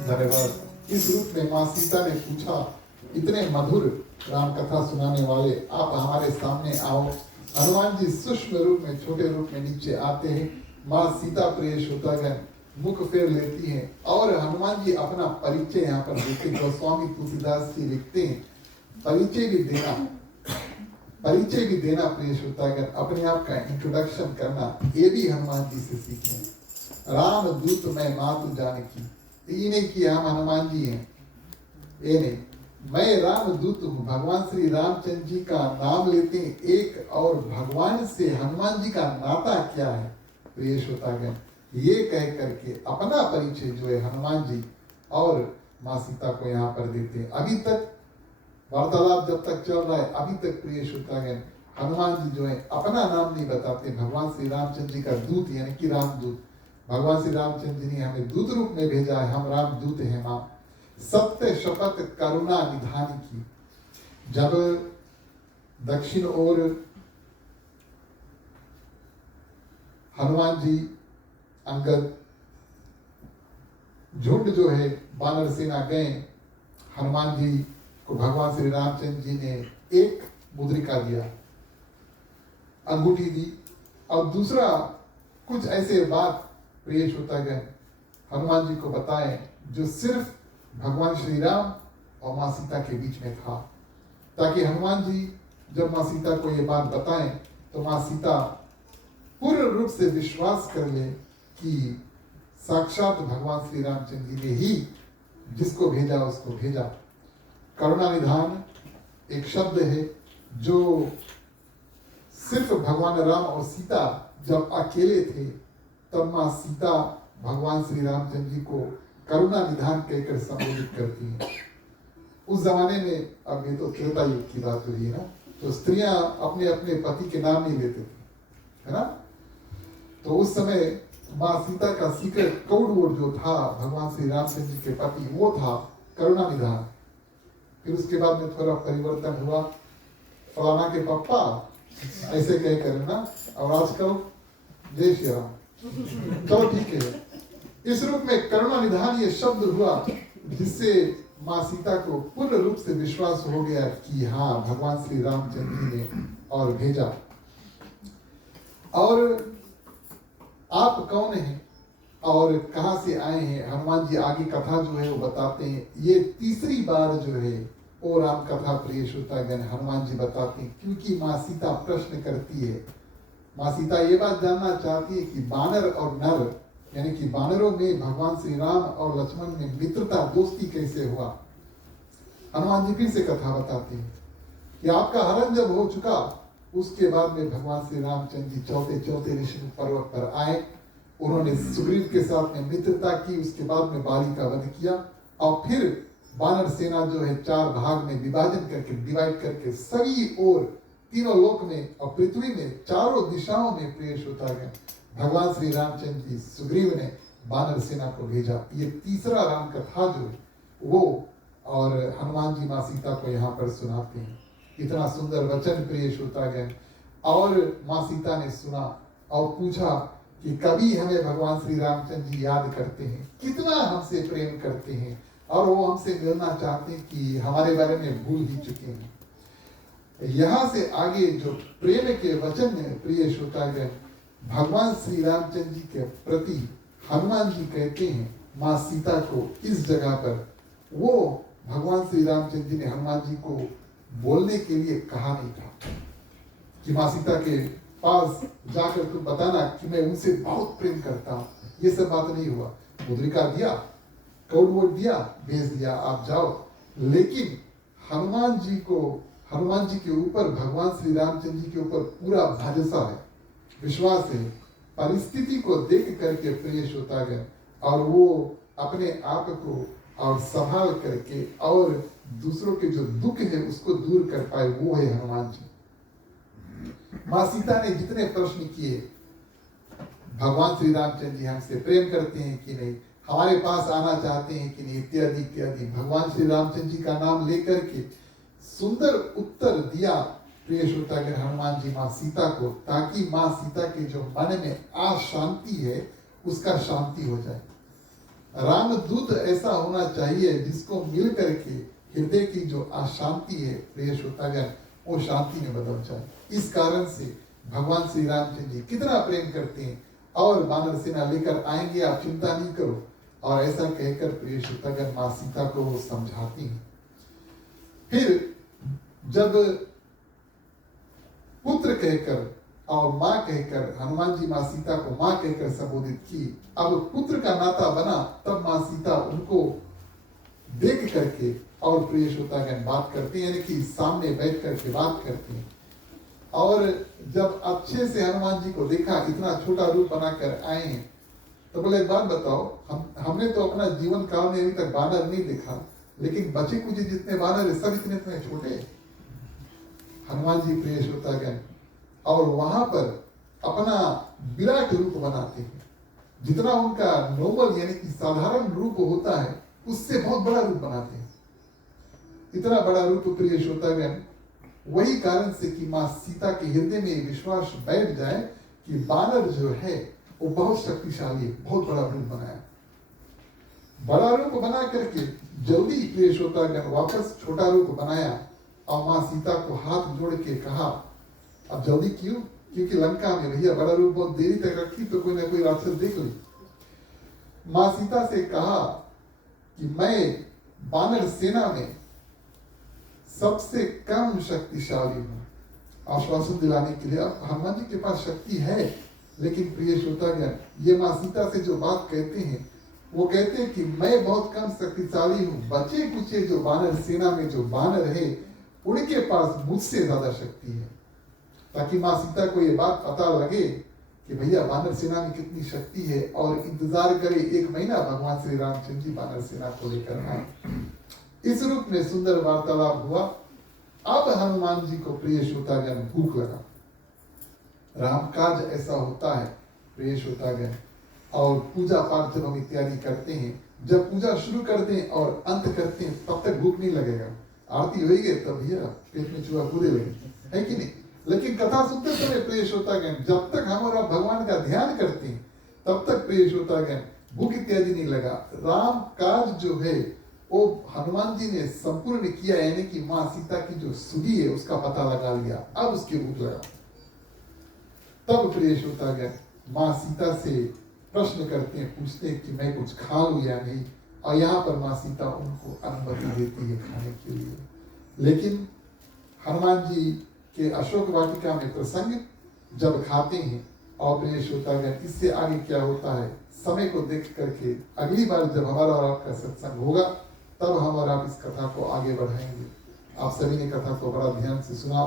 धन्यवाद। इस रूप में माँ सीता ने पूछा, इतने मधुर राम कथा सुनाने वाले आप हमारे सामने आओ। हनुमान जी सूक्ष्म रूप में, छोटे रूप में नीचे आते हैं। माँ सीता प्रिय श्रोतागण मुख फेर लेती हैं और हनुमान जी अपना परिचय यहाँ पर देते हैं। गोस्वामी तुलसीदास जी लिखते हैं, परिचय भी देना प्रिय श्रोतागण, अपने आप का इंट्रोडक्शन करना, ये भी हनुमान जी से सीखें। राम दूत मैं मातु जानकी, ये नहीं कि हम हनुमान जी हैं, ये नहीं, मैं राम दूत हूँ। भगवान श्री रामचंद्र जी का नाम लेते हैं एक, और भगवान से हनुमान जी का नाता क्या है प्रिय श्रोतागण, ये कह करके अपना परिचय जो है हनुमान जी और माँ सीता को यहाँ पर देते हैं। अभी तक वार्तालाप जब तक चल रहा है, अभी तक प्रिय श्रोतागण हनुमान जी जो है अपना नाम नहीं बताते। भगवान श्री रामचंद्र जी का दूत यानी कि रामदूत, भगवान श्री रामचंद्र जी ने हमें दूत रूप में भेजा है, हम रामदूत हैं। माँ सत्य शपथ करुणा निधान की, जब दक्षिण ओर हनुमान जी अंगद झुंड जो है वानर सेना गए, हनुमान जी को भगवान श्री रामचंद्र जी ने एक मुद्रिका दिया, अंगूठी दी, और दूसरा कुछ ऐसे बात प्रिय श्रोतागण हनुमान जी को बताए जो सिर्फ भगवान श्री राम और माँ सीता के बीच में था, ताकि हनुमान जी जब माँ सीता को ये बात बताएं तो माँ सीता पूर्ण रूप से विश्वास कर ले कि साक्षात भगवान श्री रामचंद्र जी ने ही जिसको भेजा उसको भेजा। करुणा निधान एक शब्द है जो सिर्फ भगवान राम और सीता जब अकेले थे तब माँ सीता भगवान श्री रामचंद्र जी को करुणा निधान कहकर संबोधित करती हैं। उस जमाने में, अब ये तो त्रेता युग की बात हो रही है ना, तो स्त्रियां अपने अपने पति के नाम नहीं लेते थे, है ना। तो उस समय माँ सीता का सीक्रेट कोड वर्ड जो था भगवान श्री रामचंद्र जी के पति, वो था करुणा निधान। फिर उसके बाद में थोड़ा परिवर्तन हुआ, फलाना के पप्पा ऐसे कह कर ना, और आजकल जय श्री राम, चलो ठीक है। इस रूप में करुणा निधान ये शब्द हुआ, जिससे माँ सीता को पूर्ण रूप से विश्वास हो गया कि हाँ भगवान श्री रामचंद्र जी ने और भेजा। और आप कौन हैं और कहाँ से आए हैं, हनुमान जी आगे कथा जो है वो बताते हैं। ये तीसरी बार जो है वो राम कथा प्रिय श्रोतागण हनुमान जी बताते हैं, क्योंकि माँ सीता प्रश्न करती है। माँ सीता ये बात जानना चाहती है कि बानर और नर यानी कि बानरों में भगवान श्री राम और लक्ष्मण में मित्रता दोस्ती कैसे हुआ। हनुमान जी फिर से कथा बताते हैं कि आपका हरण जब हो चुका, उसके बाद में भगवान श्री रामचंद्र जी चौथे चौथे ऋषि पर्वत पर आए, उन्होंने सुग्रीव के साथ में मित्रता की, उसके बाद में बाली का वध किया, और फिर वानर सेना जो है 4 भाग में विभाजन करके डिवाइड करके सभी ओर तीनों लोक में और पृथ्वी में चारों दिशाओं में प्रिय श्रोतागण भगवान श्री रामचंद्र जी सुग्रीव ने वानर सेना को भेजा। ये तीसरा राम कथा जो है वो, और हनुमान जी माँ सीता को यहाँ पर सुनाते हैं। इतना सुंदर वचन प्रिय श्रोतागण। और माँ सीता ने सुना और पूछा कि कभी हमें भगवान श्री रामचंद्र जी याद करते हैं, कितना हमसे प्रेम करते हैं, और वो हमसे मिलना चाहते हैं कि हमारे बारे में भूल ही चुके हैं। यहाँ से आगे जो प्रेम के वचन है प्रिय श्रोतागण भगवान श्री रामचंद्र जी के प्रति हनुमान जी कहते हैं माँ सीता को इस जगह पर, वो भगवान श्री रामचंद्र जी ने हनुमान जी को बोलने के लिए कहा नहीं था कि माँ सीता के पास जाकर तुम बताना कि मैं उनसे बहुत प्रेम करता हूँ, ये सब बात नहीं हुआ। मुद्रिका दिया, कोड वर्ड दिया, भेज दिया, आप जाओ। लेकिन हनुमान जी के ऊपर भगवान श्री रामचंद्र जी के ऊपर पूरा भरोसा है, विश्वास है, परिस्थिति को देख करके प्रिय श्रोतागण, और वो अपने आप को और संभाल करके और दूसरों के जो दुख है उसको दूर कर पाए, वो है हनुमान जी। माँ सीता ने जितने प्रश्न किए, भगवान श्री रामचंद्र जी हमसे प्रेम करते हैं कि नहीं, हमारे पास आना चाहते हैं कि नहीं, इत्यादि इत्यादि। भगवान श्री रामचंद्र जी का नाम लेकर के सुंदर उत्तर दिया प्रिय श्रोतागण हनुमान जी माँ सीता को, ताकि माँ सीता के जो मन में अशांति है उसका शांति हो जाए। रामदूत ऐसा होना चाहिए जिसको मिल करके हृदय की जो अशांति है प्रिय श्रोतागण वो शांति में बदल जाए। इस कारण से भगवान श्री रामचंद्र जी कितना प्रेम करते हैं, और वानर सेना लेकर आएंगे, आप चिंता नहीं करो। और ऐसा कहकर प्रिय श्रोतागण माँ सीता को वो समझाती हैं। फिर जब पुत्र कहकर और माँ कहकर हनुमान जी माँ सीता को माँ कहकर संबोधित की, अब पुत्र का नाता बना, तब माँ सीता उनको देख करके और प्रिय श्रोतागण बात करते हैं, यानी कि सामने बैठ करके बात करते हैं। और जब अच्छे से हनुमान जी को देखा, इतना छोटा रूप बनाकर आए हैं, तो बोले एक बात बताओ, हमने तो अपना जीवन काल में अभी तक बानर नहीं देखा, लेकिन बचे कुछ जितने बानर है सब इतने इतने छोटे। हनुमान जी प्रिय श्रोतागण और वहां पर अपना विराट रूप बनाते हैं, जितना उनका नॉर्मल यानी कि साधारण रूप होता है उससे बहुत बड़ा रूप बनाते हैं। इतना बड़ा रूप प्रिय श्रोतागण, वही कारण से कि माँ सीता के हृदय में विश्वास बैठ जाए कि बानर जो है वो बहुत शक्तिशाली है, बहुत बड़ा रूप बनाया। बड़ा रूप बना करके जल्दी प्रिय श्रोतागण वापस छोटा रूप बनाया और माँ सीता को हाथ जोड़ के कहा, अब जल्दी क्यों? क्योंकि लंका में भैया बड़ा रूप बहुत देरी तक रखी तो कोई ना कोई राक्षस देख ली। माँ सीता से कहा कि मैं बानर सेना में सबसे कम शक्तिशाली हूं। आश्वासन दिलाने के लिए, अब हनुमान जी के पास शक्ति है, लेकिन प्रिय श्रोतागण ये माँ सीता से जो बात कहते हैं वो कहते हैं कि मैं बहुत कम शक्तिशाली हूँ, बचे कुचे जो बानर सेना में जो बानर है उनके पास मुझसे ज्यादा शक्ति है, ताकि माँ सीता को ये बात पता लगे कि भैया बानर सेना में कितनी शक्ति है, और इंतजार करे 1 महीना भगवान श्री रामचंद्र जी बानर सेना को लेकर आए। इस रूप में सुंदर वार्तालाप हुआ। अब हनुमान जी को प्रिय श्रोतागण भूख लगा। रामकाज ऐसा होता है प्रिय श्रोतागण, और पूजा पाठ जब हम इत्यादि करते हैं, जब पूजा शुरू कर दें और अंत करते हैं तब तक भूख नहीं लगेगा। आरती होगी तब भैया पेट में चूहा पूरे लगे, है कि नहीं? लेकिन कथा सुनते समय प्रिय श्रोतागण जब तक हम और आप भगवान का ध्यान करते हैं तब तक प्रिय श्रोतागण भूख इत्यादि नहीं लगा। राम काज जो है वो हनुमान जी ने संपूर्ण किया, यानी कि माँ सीता की जो सुधी है उसका पता लगा लिया, अब उसके भूख लगा। तब प्रिय श्रोतागण माँ सीता से प्रश्न करते हैं, पूछते हैं कि मैं कुछ खा लूं या नहीं, और यहाँ पर माँ सीता उनको अनुमति देती है खाने के लिए। लेकिन हनुमान जी के अशोक वाटिका में प्रसंग जब खाते हैं, और प्रिय श्रोतागण इससे आगे क्या होता है समय को देख करके अगली बार जब हमारा और आपका सत्संग होगा तब हम और आप इस कथा को आगे बढ़ाएंगे। आप सभी ने कथा को बड़ा ध्यान से सुना।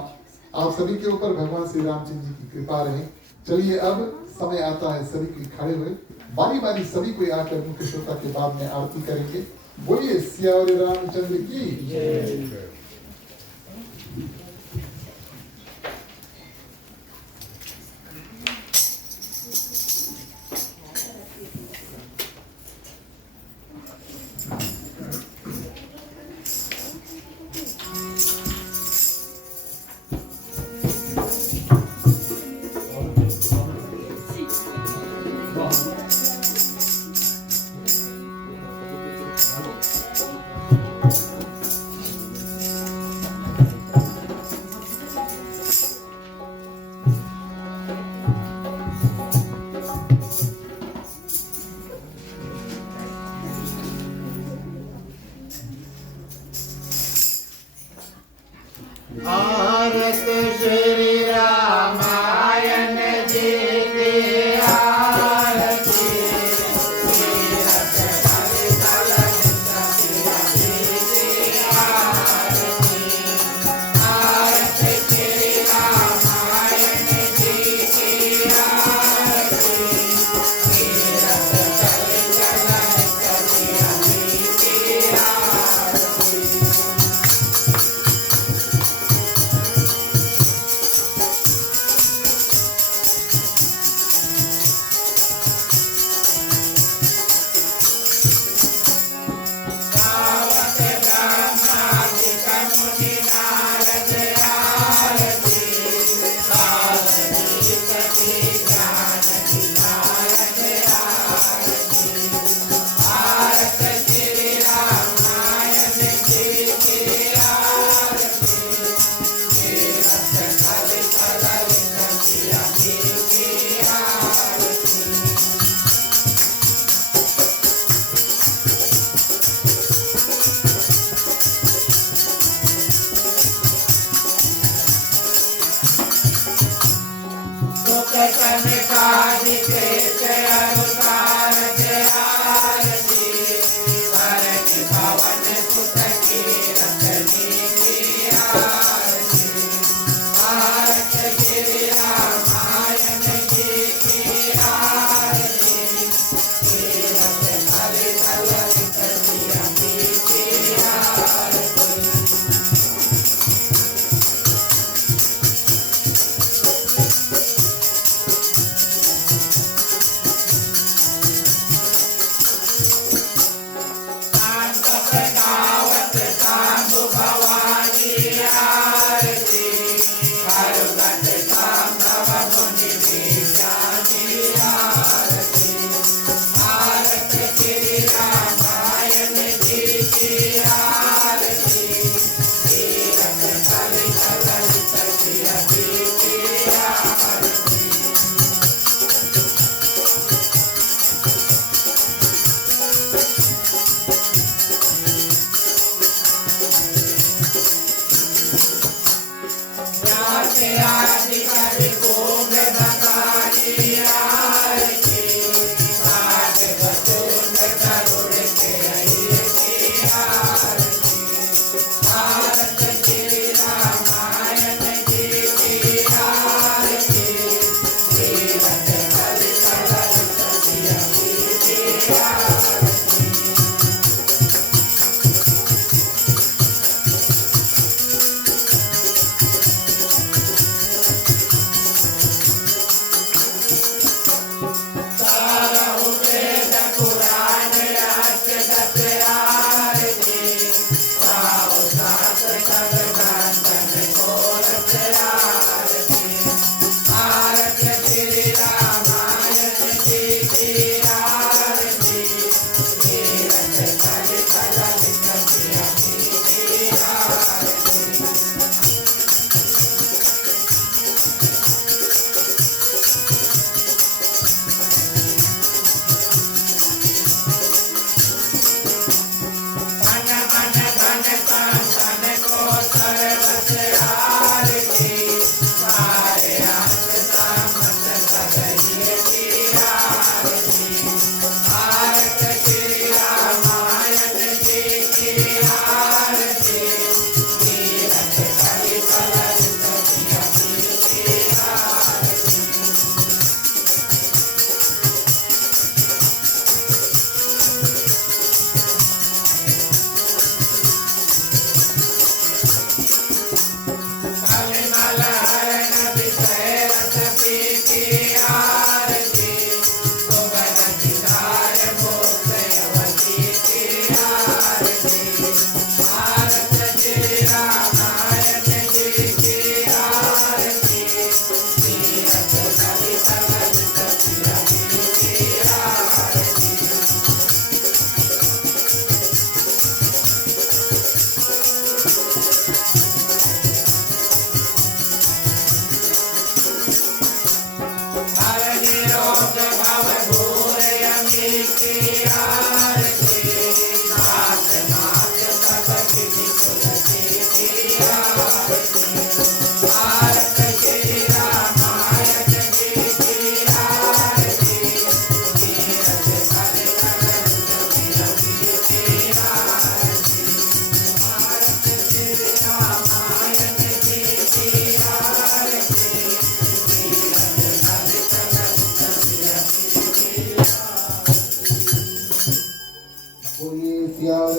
आप सभी के ऊपर भगवान श्री रामचंद्र जी की कृपा रहे। चलिए अब समय आता है सभी के खड़े हुए बारी बारी सभी को आकर मुख्य श्रोता के बाद में आरती करेंगे। बोलिए सियावर रामचंद्र की।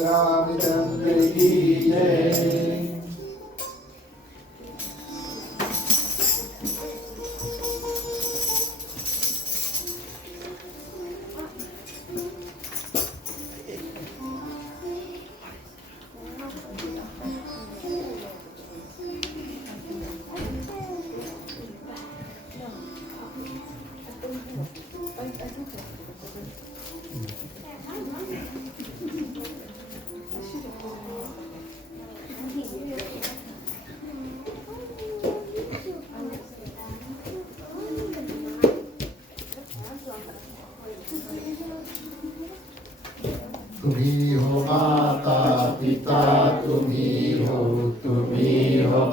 रामचंद्र की जय। तुम्ही हो माता पिता, तुम्ही हो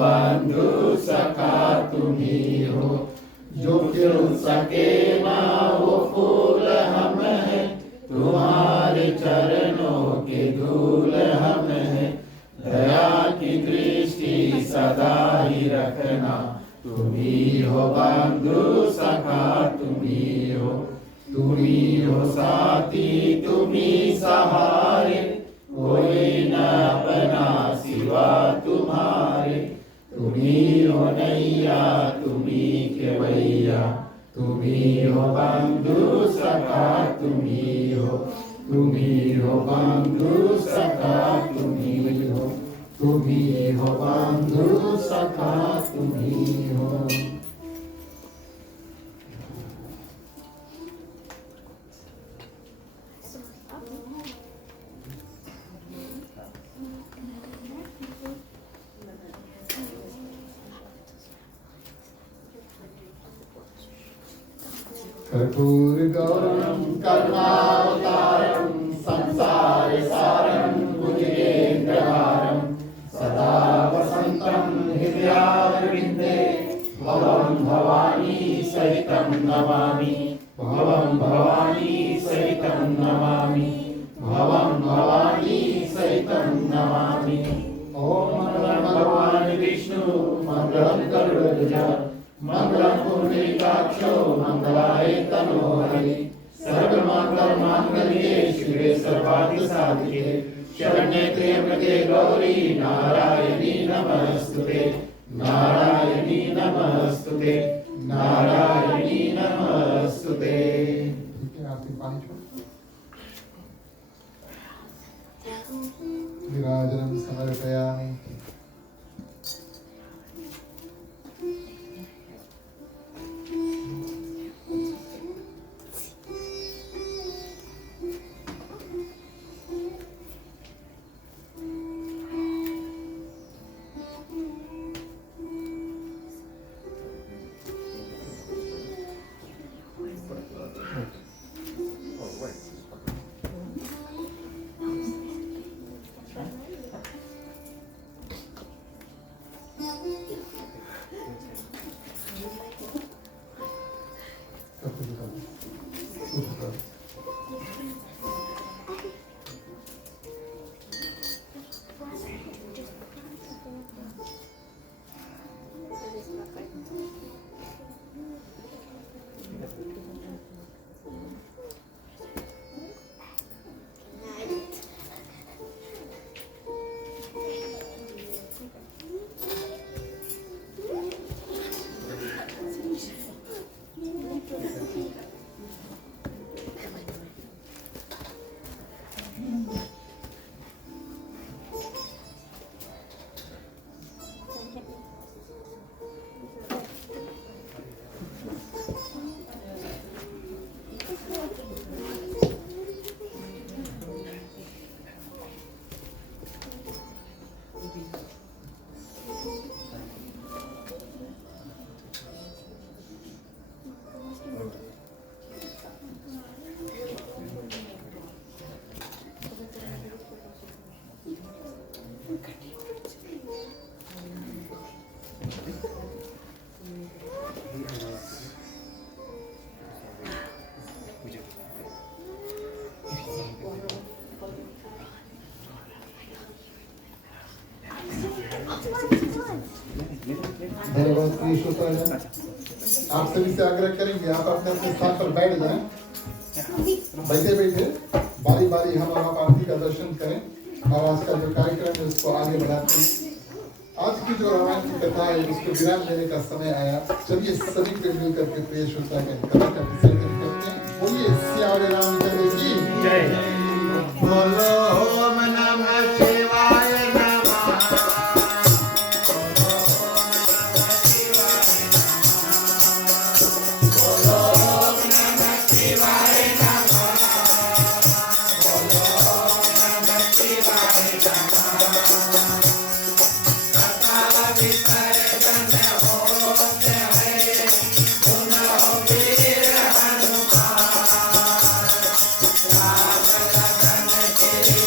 बंधु सखा, तुम्ही हो जो खिल सके ना वो फूल हम हैं, तुम्हारे चरणों के धूल हम हैं। दया की दृष्टि सदा ही रखना, तुम्ही हो बंधु सखा, तुम्ही हो साथी, तुम्ही सहारे, कोई न अपना सिवा तुम्हारे। तुम्ही हो नैया, तुम्ही केवैया, तुम्ही हो बंधु सखा, तुम्ही हो बंधु सखा, तुम्ही हो बंधु सखा, तुम्ही हो। कर्पूरगौरं करुणावतारं संसारसारं भुजगेन्द्रहारं सदा वसन्तं हृदयारविन्दे भवं भवानी सहितं नमामि भवं भवानी सहितं नमामि भवं भवानी सहितं नमामि। ॐ मंगलं भगवान् विष्णु मंगलं गरुडध्वज मंगलं पुंडरीकाक्षो मंगलाय तनोहरि सर्वमंगलमांगल्ये शिवे सर्वार्थसाधिके शरण्ये त्र्यंबके गौरी नारायणी नमस्तुते नारायणी नमस्तुते नारायणी नमस्तुते। ठीक है, आरती पानी छोड़ विराजनं समर्पयामि। धन्यवाद प्रिय श्रोतागण, आप सभी से आग्रह करेंगे आप अपने अपने स्थान पर बैठ जाएं। बैठे बैठे बारी बारी हम आरती का दर्शन करें और आज का जो कार्यक्रम है उसको आगे बढ़ाते हैं। आज की जो रामायण की कथा है उसको विराम देने का समय आया। चलिए सभी को मिल करके प्रिय श्रोतागण कथा का विसर्जन करते हैं। बोलिए सियावर रामचंद्र की जय। बोलो ओम नमः शिवाय नमः। बोलो ओम नमः शिवाय नमः। बोलो ओम नमः शिवाय नमः। कथा विसर्जन होते हैं पुनः वीर हनुमान। राम लखन श्री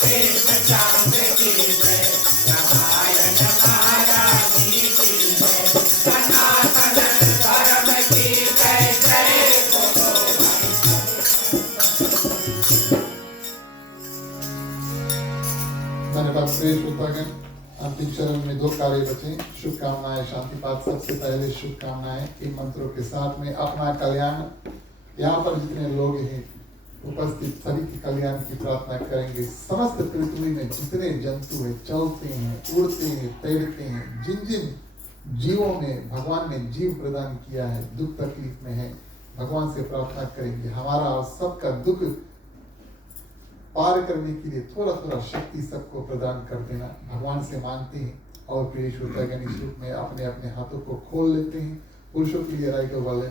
कृष्ण चंद्र की जय, रामायण महारानी की जय, सनातन धर्म की जय जय बोलो धन्यवाद प्रिय श्रोतागण। अंतिम चरण में 2 कार्य बचे। शुभकामनाएं शांति पाठ। सबसे पहले शुभकामनाएं इन मंत्रों के साथ में अपना कल्याण, यहाँ पर जितने लोग हैं उपस्थित सभी की कल्याण की प्रार्थना करेंगे। समस्त पृथ्वी में जितने जंतु हैं, चलते हैं, उड़ते हैं, तैरते हैं, जिन जिन जीवों में भगवान ने जीव प्रदान किया है, दुख तकलीफ में है, भगवान से प्रार्थना करेंगे हमारा और सबका दुख पार करने के लिए थोड़ा थोड़ा शक्ति सबको प्रदान कर देना भगवान से मांगते हैं। और प्रिय श्रोतागण इस रूप में अपने अपने हाथों को खोल लेते हैं। पुरुषों के लिए राइट वाले,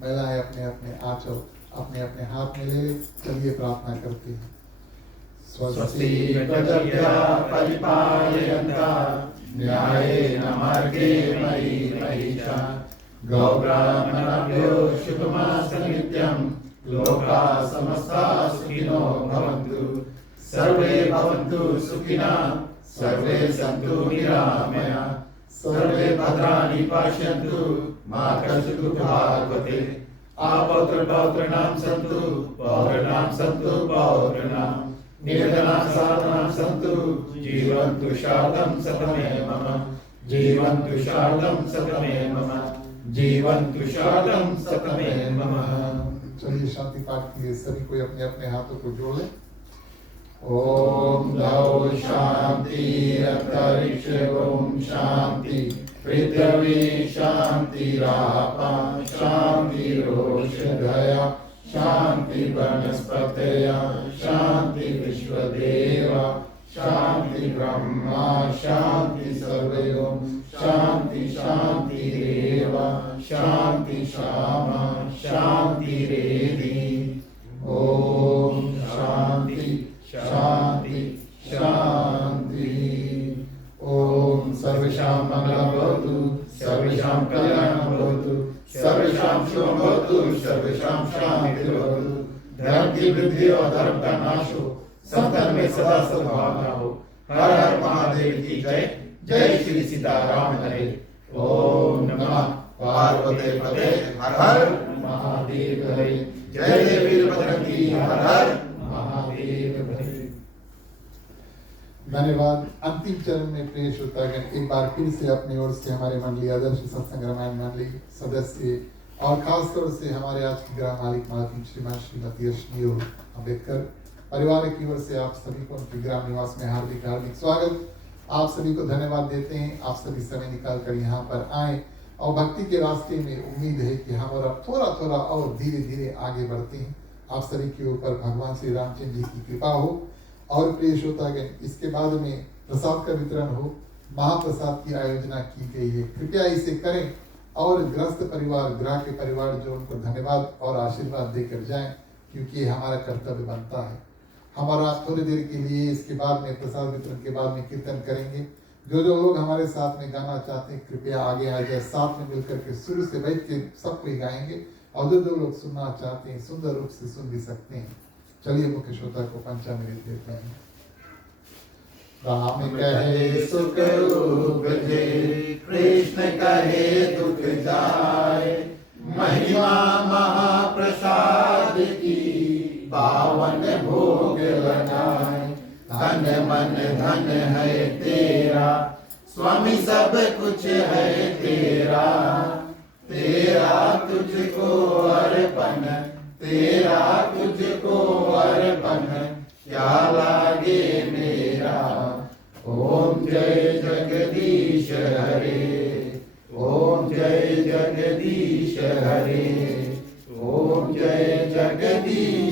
महिलाएं अपने अपने आंचल अपने अपने हाथ में ले ले। चलिए प्रार्थना करते हैं। स्वस्ति प्रजभ्यः परिपालयन्तः न्यायेन मार्गेण मयि महिषा गौब्राह्मणेभ्यो शुभमस्तु नित्यं। लोकाः समस्ताः सुखिनो भवन्तु। सर्वे भवन्तु सुखिनः, सर्वे सन्तु निरामयाः, सर्वे भद्राणि पश्यन्तु, मा कश्चित् दुःखभाग् भवेत्। अपौत्रपौत्राणां सन्तु, पौत्राणां सन्तु पौत्राणां, निर्धनाः साधनाः सन्तु, जीवन्तु शारदं शतमेव मम, जीवन्तु शारदं शतमेव मम, जीवन्तु शारदं शतमेव मम। चलिए शांति पाठ के लिए सभी कोई अपने अपने हाथों को जोड़ ले। ओम द्यौ शांति अंतरिक्ष ओम शांति, पृथ्वी शांति रापा शांति रोषधया शांति वनस्पतया शांति विश्वदेवा शांति ब्रह्मा शांति सर्वयोम शांति शांति रेवा शांति शामा शांति रेधि। ओम शांति शांति शांति। ओम सर्वेषां मंगलं भवतु, सर्वेषां कल्याणं भवतु, सर्वेषां शुभं भवतु, सर्वेषां शान्तिर्भवतु। धर्म की वृद्धि और धर्म का नाश हो, संतन में सदा सद्भावना हो। हर हर महादेव की जय। जय श्री सीताराम हरे। ओम नमः पार्वते पते हर हर महादेव हरे। जय जय वीरभद्रंगी हर हर महादेव हरे। धन्यवाद। अंतिम चरण में प्रिय श्रोतागण एक बार फिर से अपनी ओर से हमारे मंडली आदर्श सत्संग रामायण मंडली सदस्य और खासतौर से हमारे आज की ग्राम मालिक मालकिन श्रीमान श्रीमती अश्विनी अम्बेडकर परिवार की ओर से आप सभी को उनके ग्राम निवास में हार्दिक हार्दिक स्वागत। आप सभी को धन्यवाद देते हैं। आप सभी समय निकाल कर यहाँ पर आए और भक्ति के रास्ते में उम्मीद है कि हम और थोड़ा थोड़ा और धीरे धीरे आगे बढ़ते हैं। आप सभी के ऊपर भगवान श्री रामचंद्र जी की कृपा हो। और प्रिय श्रोतागण इसके बाद में प्रसाद का वितरण हो, महाप्रसाद की आयोजना की गई है। कृपया इसे करें और ग्रस्त परिवार ग्रह के परिवार जो उनको धन्यवाद और आशीर्वाद देकर जाएं, क्योंकि ये हमारा कर्तव्य बनता है। हमारा थोड़ी देर के लिए इसके बाद में प्रसाद वितरण के बाद में कीर्तन करेंगे। जो जो लोग हमारे साथ में गाना चाहते हैं कृपया आगे आ जाए। साथ में मिलकर के शुरू से बैठ के सब कोई गाएंगे और जो जो लोग सुनना चाहते हैं सुंदर रूप से सुन भी सकते हैं। चलिए मुख्य श्रोता को पंचामृत देते हैं। राम कहे सुख उपजे, कृष्ण कहे दुख जाए, महिमा महाप्रसाद की पावन भोग लगाए। धन मन धन है तेरा, स्वामी सब कुछ है तेरा, तेरा तुझको अर्पण, तेरा तुझको अर्पण, क्या लागे मेरा। ओम जय जगदीश हरे, ओम जय जगदीश हरे, ओम जय जगदीश